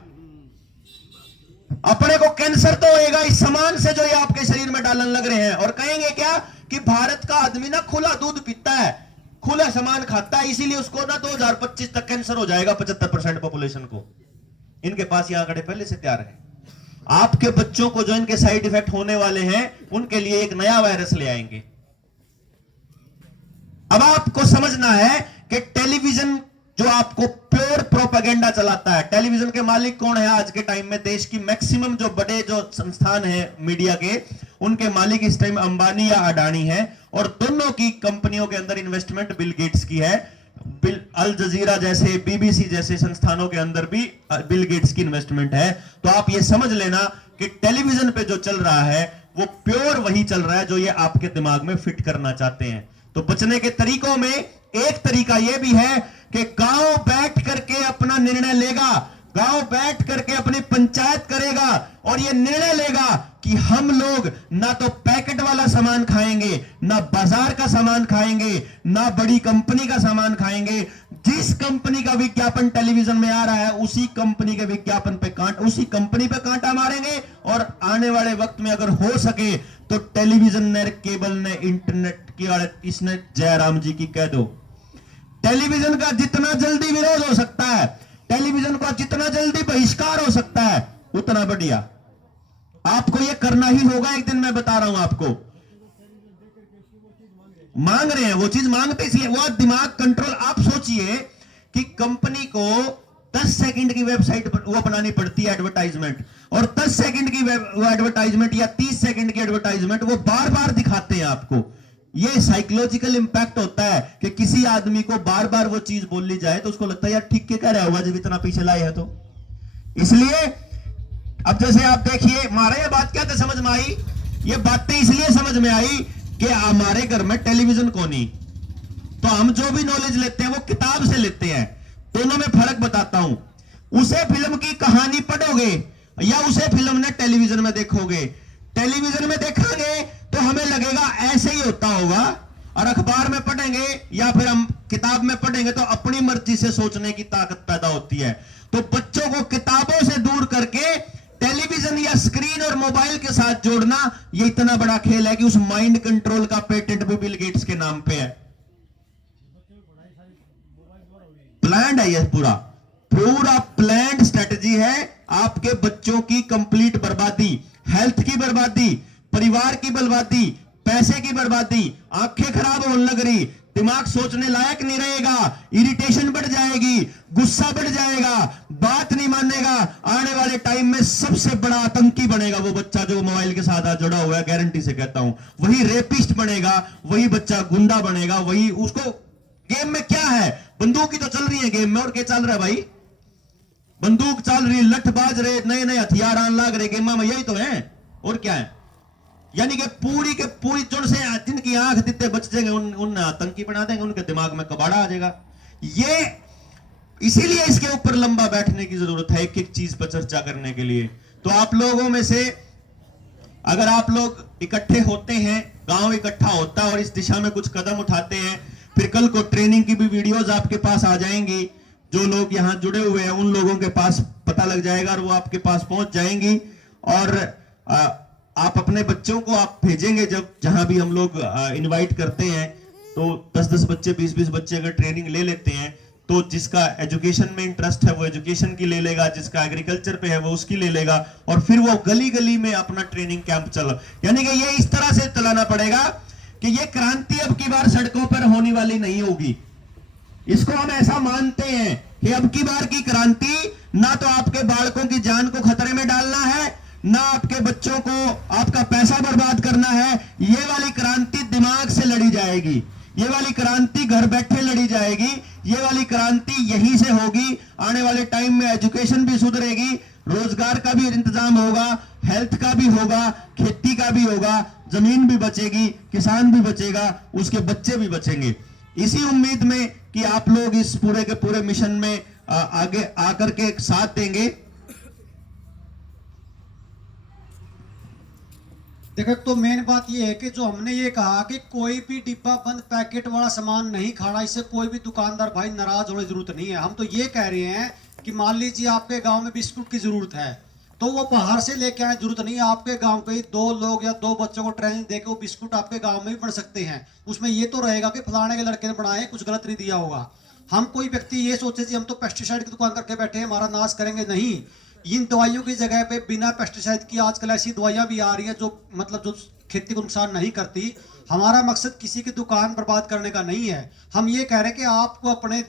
अपने को कैंसर तो होएगा इस सामान से जो ये आपके शरीर में डालने लग रहे हैं। और कहेंगे क्या कि भारत का आदमी ना खुला दूध पीता है, खुला सामान खाता है, इसीलिए उसको ना 2025 तक कैंसर हो जाएगा 75% पॉपुलेशन को। इनके पास ये आंकड़े पहले से तैयार है। आपके बच्चों को जो इनके साइड इफेक्ट होने वाले हैं, उनके लिए एक नया वायरस ले आएंगे। अब आपको समझना है कि टेलीविजन जो आपको प्योर प्रोपेगेंडा चलाता है, टेलीविजन के मालिक कौन है आज के टाइम में? देश की मैक्सिमम जो बड़े जो संस्थान है मीडिया के, उनके मालिक इस टाइम अंबानी या अडानी है, और दोनों की कंपनियों के अंदर इन्वेस्टमेंट बिल गेट्स की है। अल जजीरा जैसे, बीबीसी जैसे संस्थानों के अंदर भी बिल गेट्स की इन्वेस्टमेंट है। तो आप ये समझ लेना कि टेलीविजन पे जो चल रहा है वो प्योर वही चल रहा है जो ये आपके दिमाग में फिट करना चाहते हैं। तो बचने के तरीकों में एक तरीका यह भी है कि गांव बैठ करके अपना निर्णय लेगा, गांव बैठ करके अपनी पंचायत करेगा और यह निर्णय लेगा कि हम लोग ना तो पैकेट वाला सामान खाएंगे, ना बाजार का सामान खाएंगे, ना बड़ी कंपनी का सामान खाएंगे। जिस कंपनी का विज्ञापन टेलीविजन में आ रहा है उसी कंपनी के विज्ञापन पे उसी कंपनी पे कांटा मारेंगे। और आने वाले वक्त में अगर हो सके तो टेलीविजन ने, केबल ने, इंटरनेट की और इसने जयराम जी की कह दो। टेलीविजन का जितना जल्दी विरोध हो सकता है, टेलीविजन का जितना जल्दी बहिष्कार हो सकता है, उतना बढ़िया। आपको यह करना ही होगा एक दिन, मैं बता रहा हूं आपको। मांग रहे हैं, वो चीज मांगते इसलिए, वो दिमाग कंट्रोल। आप सोचिए कि कंपनी को 10 सेकंड की वेबसाइट वो बनानी पड़ती है एडवर्टाइजमेंट, और 10 सेकंड की एडवर्टाइजमेंट या 30 सेकंड की एडवर्टाइजमेंट वो बार बार दिखाते हैं आपको। ये साइकोलॉजिकल इंपैक्ट होता है कि किसी आदमी को बार बार वो चीज बोली जाए तो उसको लगता है यार ठीक के कह रहा होगा जब इतना पीछे लाए है तो। इसलिए अब जैसे आप देखिए, हमारे ये बात क्या समझ में आई, ये बातें इसलिए समझ में आई कि हमारे घर में टेलीविजन को नहीं, तो हम जो भी नॉलेज लेते हैं वो किताब से लेते हैं। दोनों में फर्क बताता हूं। उसे फिल्म की कहानी पढ़ोगे या उसे फिल्म ने टेलीविजन में देखोगे। टेलीविजन में देखेंगे तो हमें लगेगा ऐसे ही होता होगा, और अखबार में पढ़ेंगे या फिर हम किताब में पढ़ेंगे तो अपनी मर्जी से सोचने की ताकत पैदा होती है। तो बच्चों को किताबों से दूर करके टेलीविजन या स्क्रीन और मोबाइल के साथ जोड़ना, यह इतना बड़ा खेल है कि उस माइंड कंट्रोल का पेटेंट भी बिल गेट्स के नाम पे है। प्लान्ड है, यह पूरा प्लान्ड स्ट्रेटजी है आपके बच्चों की कंप्लीट बर्बादी, हेल्थ की बर्बादी, परिवार की बर्बादी, पैसे की बर्बादी, आंखें खराब होने लग रही, दिमाग सोचने लायक नहीं रहेगा, इरिटेशन बढ़ जाएगी, गुस्सा बढ़ जाएगा, बात नहीं मानेगा। आने वाले टाइम में सबसे बड़ा आतंकी बनेगा वो बच्चा जो मोबाइल के साथ जुड़ा हुआ है, गारंटी से कहता हूं। वही रेपिस्ट बनेगा, वही बच्चा गुंडा बनेगा, वही उसको। गेम में क्या है, बंदूक ही तो चल रही है गेम में, और क्या चल रहा है भाई? बंदूक चल रही, लठ बाज रहे, नए नए हथियार आने लग रहे गेम में, यही तो है और क्या है। यानी कि पूरी के पूरी जुड़ से जिनकी आंख दिते बच जाएंगे उन आतंकी बना देंगे, उनके दिमाग में कबाड़ा आ जाएगा। ये इसीलिए इसके ऊपर लंबा बैठने की जरूरत है, एक एक चीज पर चर्चा करने के लिए। तो आप लोगों में से अगर आप लोग इकट्ठे होते हैं, गांव इकट्ठा होता है और इस दिशा में कुछ कदम उठाते हैं, फिर कल को ट्रेनिंग की भी वीडियोज आपके पास आ जाएंगी। जो लोग यहां जुड़े हुए हैं उन लोगों के पास पता लग जाएगा और वो आपके पास पहुंच जाएंगी। और आप अपने बच्चों को आप भेजेंगे, जब जहां भी हम लोग इनवाइट करते हैं तो 10-10 बच्चे, 20-20 बच्चे अगर ट्रेनिंग ले लेते हैं तो जिसका एजुकेशन में इंटरेस्ट है वो एजुकेशन की ले लेगा, जिसका एग्रीकल्चर पे है वो उसकी ले लेगा, और फिर वो गली गली में अपना ट्रेनिंग कैंप चला। यानी कि ये इस तरह से चलाना पड़ेगा कि ये क्रांति अब की बार सड़कों पर होने वाली नहीं होगी। इसको हम ऐसा मानते हैं कि अब की बार की क्रांति ना तो आपके बालकों की जान को खतरे में डालना है, ना आपके बच्चों को आपका पैसा बर्बाद करना है। ये वाली क्रांति दिमाग से लड़ी जाएगी, ये वाली क्रांति घर बैठे लड़ी जाएगी, ये वाली क्रांति यहीं से होगी। आने वाले टाइम में एजुकेशन भी सुधरेगी, रोजगार का भी इंतजाम होगा, हेल्थ का भी होगा, खेती का भी होगा, जमीन भी बचेगी, किसान भी बचेगा, उसके बच्चे भी बचेंगे। इसी उम्मीद में कि आप लोग इस पूरे के पूरे मिशन में आगे आकर के साथ देंगे। देखो, तो मेन बात ये है कि जो हमने ये कहा कि कोई भी डिब्बा बंद पैकेट वाला सामान नहीं खाना, इससे कोई भी दुकानदार भाई नाराज होने की जरूरत नहीं है। हम तो ये कह रहे हैं कि मान लीजिए आपके गांव में बिस्कुट की जरूरत है तो वो बाहर से लेके आने जरूरत नहीं है। आपके गांव के 2 लोग या 2 बच्चों को ट्रेनिंग देके वो बिस्कुट आपके गांव में भी बन सकते हैं। उसमें ये तो रहेगा कि फलाने के लड़के ने बनाए, कुछ गलत नहीं दिया होगा। हम कोई व्यक्ति ये सोचे जी हम तो पेस्टिसाइड की दुकान करके बैठे हैं, हमारा नाश करेंगे, नहीं। इन दवाइयों की जगह पे बिना पेस्टिसाइड की आजकल ऐसी दवाइयां भी आ रही है जो मतलब जो खेती को नुकसान नहीं करती। हमारा मकसद किसी की दुकान बर्बाद करने का नहीं है। हम ये कह रहे हैं कि आपको अपने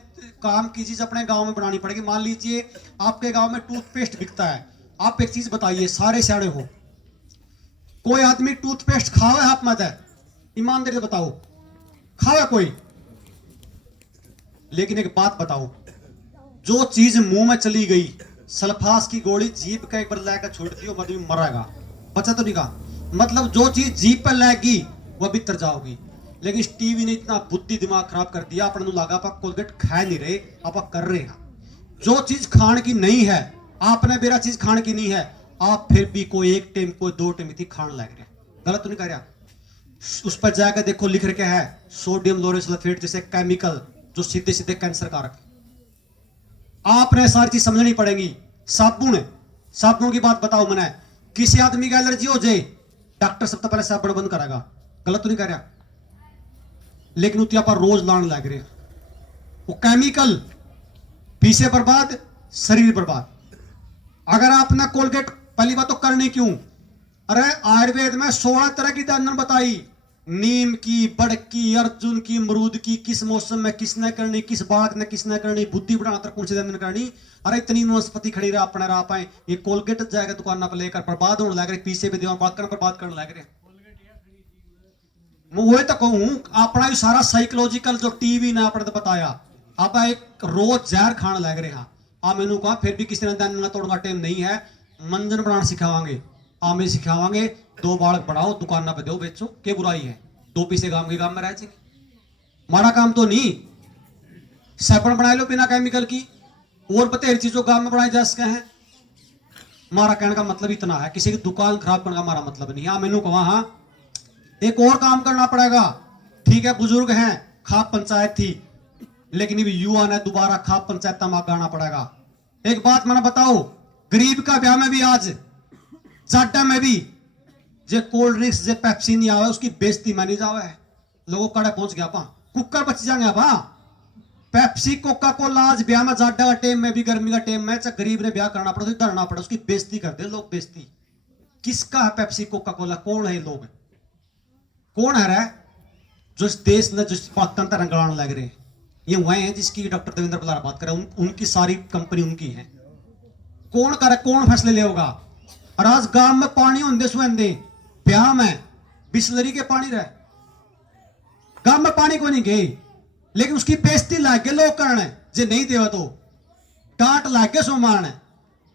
काम की चीज अपने गांव में बनानी पड़ेगी। मान लीजिए आपके गांव में टूथपेस्ट बिकता है, आप एक चीज बताइए, सारे सियाणे हो, कोई आदमी टूथपेस्ट खावे हाथ मत है, ईमानदारी से बताओ, खावे कोई? लेकिन एक बात बताओ, जो चीज मुंह में चली गई, सल्फास की गोली जीभ का एक बार लेकर छोड़ दियो, आदमी मरेगा, बचा तो नहीं का। मतलब जो चीज जीभ पर लगेगी वो भीतर जाओगी। लेकिन इस टीवी ने इतना बुद्धि दिमाग खराब कर दिया, अपने लगा आप कोलगेट खा नहीं रहे, आप कर रहे हैं। जो चीज खाने की नहीं है, आपने मेरा चीज खाने की नहीं है, आप फिर भी कोई 1 टाइम कोई 2 टाइम थी खाने लग रहे। गलत तो नहीं कर रहा? उस पर जाकर देखो लिख रखे है सोडियम लोरेट सल्फेट जैसे केमिकल, जो सीधे सीधे कैंसर कारक है। आपने सारी चीज समझनी पड़ेगी। साबुन की बात बताओ मैंने, किसी आदमी की एलर्जी हो जाए डॉक्टर सबसे पहले साबुन बंद करेगा, गलत तो नहीं कर रहा, लेकिन उतना पर रोज लाने लग रहे, वो केमिकल पीछे बर्बाद, शरीर बर्बाद। अगर आपने कोलगेट पहली बात तो करनी क्यों, अरे आयुर्वेद में 16 तरह की दवाई बताई, नीम की, बड़की, अर्जुन की, अमरूद की, किस मौसम में किसने करनी, किस बात ने किसने करनी, बुद्धि बढ़ाना तक कौन से दिन करनी। अरे इतनी वनस्पति खड़ी रहा अपने रहा पाए, ये कोलगेट जाएगा दुकान पर लेकर बर्बाद होने लग रहे, पीछे भी दीवार बात करना बर्बाद करने लग रहे। मैं वही तो कहूं, अपना भी सारा साइकोलॉजिकल जो टीवी ने आपने तो बताया, आप एक रोज जहर खाने लग रहे हैं। आ मैनू कहा फिर भी किसी ने दाना तोड़ना टाइम नहीं है, मंजन बनाना सिखावांगे, आमे सिखावांगे, 2 बालक बढ़ाओ, दुकान पे दो, बेचो, क्या बुराई है, 2 पैसे गांव के गांव में रह जाएंगे, माड़ा काम तो नहीं। साबुन बना लो बिना केमिकल की, और बतेरी चीजों गांव में बनाई जा सके हैं। हमारा कहने का मतलब इतना है, किसी की दुकान खराब करने का हमारा मतलब नहीं। हाँ मैनू कहा, हाँ एक और काम करना पड़ेगा, ठीक है बुजुर्ग हैं, खाप पंचायत थी, लेकिन युवा ने दोबारा खाप पंचायत में गाना पड़ेगा। एक बात मैंने बताओ, गरीब का ब्याह में भी आज जाटा में भी जे कोल्ड ड्रिंक्स जे पेप्सी नहीं आवे, उसकी बेइज्जती मानी जावे, लोगों कड़े पहुंच गया पा, कुकर बच जाएंगे पा। पेप्सी कोका कोला आज ब्याह में जाटा का टाइम में भी, गर्मी का टाइम में, चाहे गरीब ने ब्याह करना पड़ा तो धरना पड़ा, उसकी बेइज्जती करते लोग। बेइज्जती किसका है? पेप्सी कोका कोला कौन है? लोग कौन है रे जो इस देश ने, जो पाकिस्तान तरह गड़ाने लग रहे, ये वही है जिसकी डॉक्टर देवेंद्र बलारा बात करे, उनकी सारी कंपनी उनकी है। कौन करे, कौन फैसले ले होगा? और आज गांव में पानी होंगे सुंदे, ब्याह में बिस्लरी के पानी रहे, गांव में पानी को नहीं गए, लेकिन उसकी बेइज्जती लाग के लोग करने, जे नहीं देवा तो डांट लाग के सोमान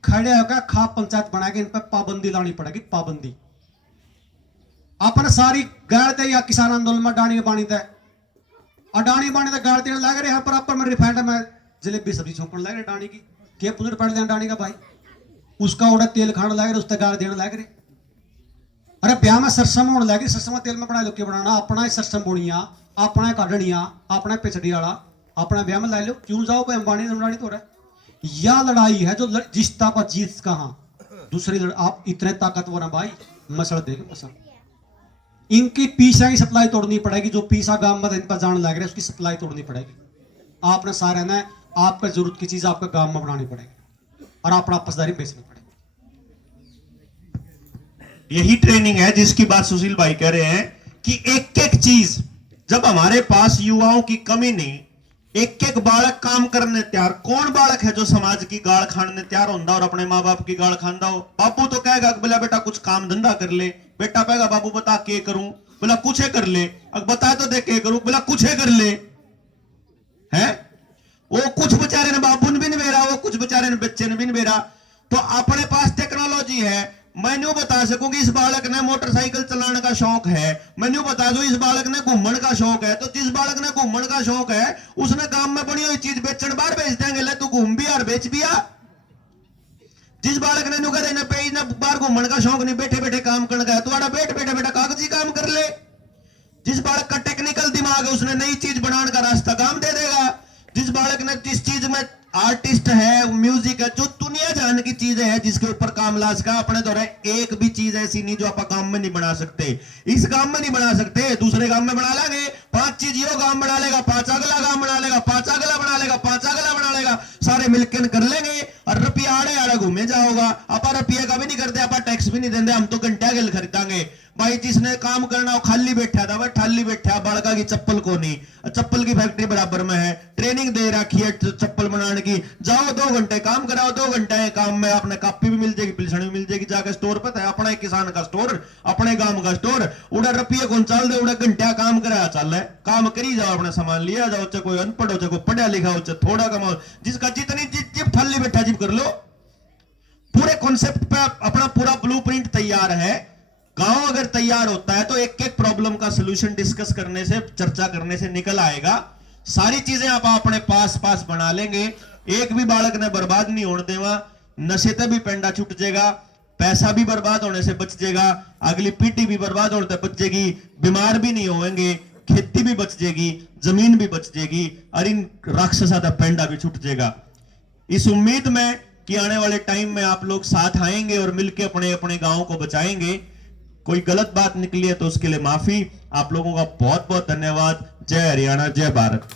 खड़े होकर खाप पंचायत बना के इन पर पाबंदी लानी पड़ेगी। पाबंदी अपन सारी गाड़ते या किसान आंदोलन में डाणी बाणी दे, और डाणी बाणी दे गाड़ते लग रहे हैं, पर अपन में रिफाइंड में जलेबी सब्जी छोंकने लग रहे डाणी की, क्या पुनर पड़ लें डाणी का भाई, उसका उड़ा तेल खाने लग रहे, उससे गाड़ देने लग रहे। अरे ब्याह में सरसम होने लगे, सरसम तेल में बना लो, क्या बनाना, अपना ही सरसम बोनिया, अपना काटनिया, अपना पिछड़ी वाला, अपना ब्याह में ला लो, क्यों जाओ भाई अंबानी अंबानी तो रहा। यह लड़ाई है जो जिसता पर जीत कहां, दूसरी आप इतने ताकतवर हैं भाई, मसल देगा मसल। इनकी पीसा की सप्लाई तोड़नी पड़ेगी, जो पीसा गांव में इन पर जाने लग रहे, उसकी सप्लाई तोड़नी पड़ेगी। आपने सारे ने आपका जरूरत की चीज आपके गांव में बनानी पड़ेगी, और अपना आपसदारी बेचनी पड़ेगी। यही ट्रेनिंग है जिसकी बात सुशील भाई कह रहे हैं कि एक एक चीज, जब हमारे पास युवाओं की कमी नहीं, एक एक बालक काम करने तैयार। कौन बालक है जो समाज की गाल खाने तैयार होता और अपने माँ बाप की गाल खांदा हो? बापू तो कहेगा बोला बेटा कुछ काम धंधा कर ले, बेटा कहेगा बाबू बता के करूं, बोला कुछ है कर ले, अब बताए तो देख के करूं, बोला कुछ है कर ले, है वो कुछ बेचारे ने बापू ने भी नहीं बेरा, वो कुछ बेचारे ने बच्चे ने भी नहीं बेरा। तो अपने पास टेक्नोलॉजी है, मैं न्यू बता सकूं कि इस बालक ने मोटरसाइकिल चलाने का शौक है, मैं न्यू बता दूं इस बालक ने घूमने का शौक है, तो जिस बालक ने घूमने का शौक है उसने काम में बनी हुई चीज बेचने बाहर बेच देंगे, ले तू घूम भी और बेच भी आ। जिस बालक ने नुकरे ने पेज ने बाहर घूमने का शौक नहीं, बैठे बैठे काम करने का, तुम्हारा बैठ बैठे बैठे कागजी काम कर ले। जिस बालक का टेक्निकल दिमाग है उसने नई चीज बनाने का रास्ता काम दे देगा। जिस बालक ने जिस चीज में आर्टिस्ट है, म्यूजिक है, जो दुनिया जान की चीजें हैं जिसके ऊपर काम ला सका, अपने द्वारा एक भी चीज ऐसी नहीं जो आप गांव में नहीं बना सकते। इस गांव में नहीं बना सकते, दूसरे गांव में बना लेंगे, 5 चीज यो गांव बना लेगा, 5 अगला गांव बना लेगा, 5 अगला बना लेगा, 5 अगला बना लेगा, सारे मिलकर कर लेंगे और रुपया आड़े आड़े घूमे जाओगा। आप रुपये का भी नहीं करते, आप टैक्स भी नहीं देंगे, हम तो घंटा गल खरीदांगे भाई। जिसने काम करना वो खाली बैठा था, वह खाली बैठा, बड़का की चप्पल को नहीं, चप्पल की फैक्ट्री बराबर में है, ट्रेनिंग दे रखी है चप्पल बनाने की, जाओ 2 घंटे काम कराओ, 2 घंटे काम में आपने कापी भी मिल जाएगी, पिलसण भी मिल जाएगी, जाकर स्टोर पर है अपना किसान का स्टोर, अपने गांव का स्टोर, उड़ा रुपये कौन चल दे, उड़ा घंटा काम कराया चल है, काम करी जाओ, अपना सामान लिया जाओ, चाहे कोई अनपढ़ हो, चाहे कोई पढ़ा लिखा हो, चाहे थोड़ा कमाओ, जिसका जितनी जिप थाली बैठा जिप कर लो। पूरे कॉन्सेप्ट पे अपना पूरा ब्लूप्रिंट तैयार है। गांव अगर तैयार होता है तो एक एक प्रॉब्लम का सलूशन डिस्कस करने से, चर्चा करने से निकल आएगा। सारी चीजें आप अपने पास बना लेंगे, एक भी बालक ने बर्बाद नहीं होने देवा, नशे से भी पेंडा छूट जाएगा, पैसा भी बर्बाद होने से बच जाएगा, अगली पीढ़ी भी बर्बाद होने से बच जाएगी, बीमार भी नहीं होंगे, खेती भी बच जाएगी, जमीन भी बच जाएगी और इन राक्षसा का पेंडा भी छूट जाएगा। इस उम्मीद में कि आने वाले टाइम में आप लोग साथ आएंगे और मिलकर अपने अपने गांव को बचाएंगे। कोई गलत बात निकली है तो उसके लिए माफी। आप लोगों का बहुत बहुत धन्यवाद। जय हरियाणा, जय भारत।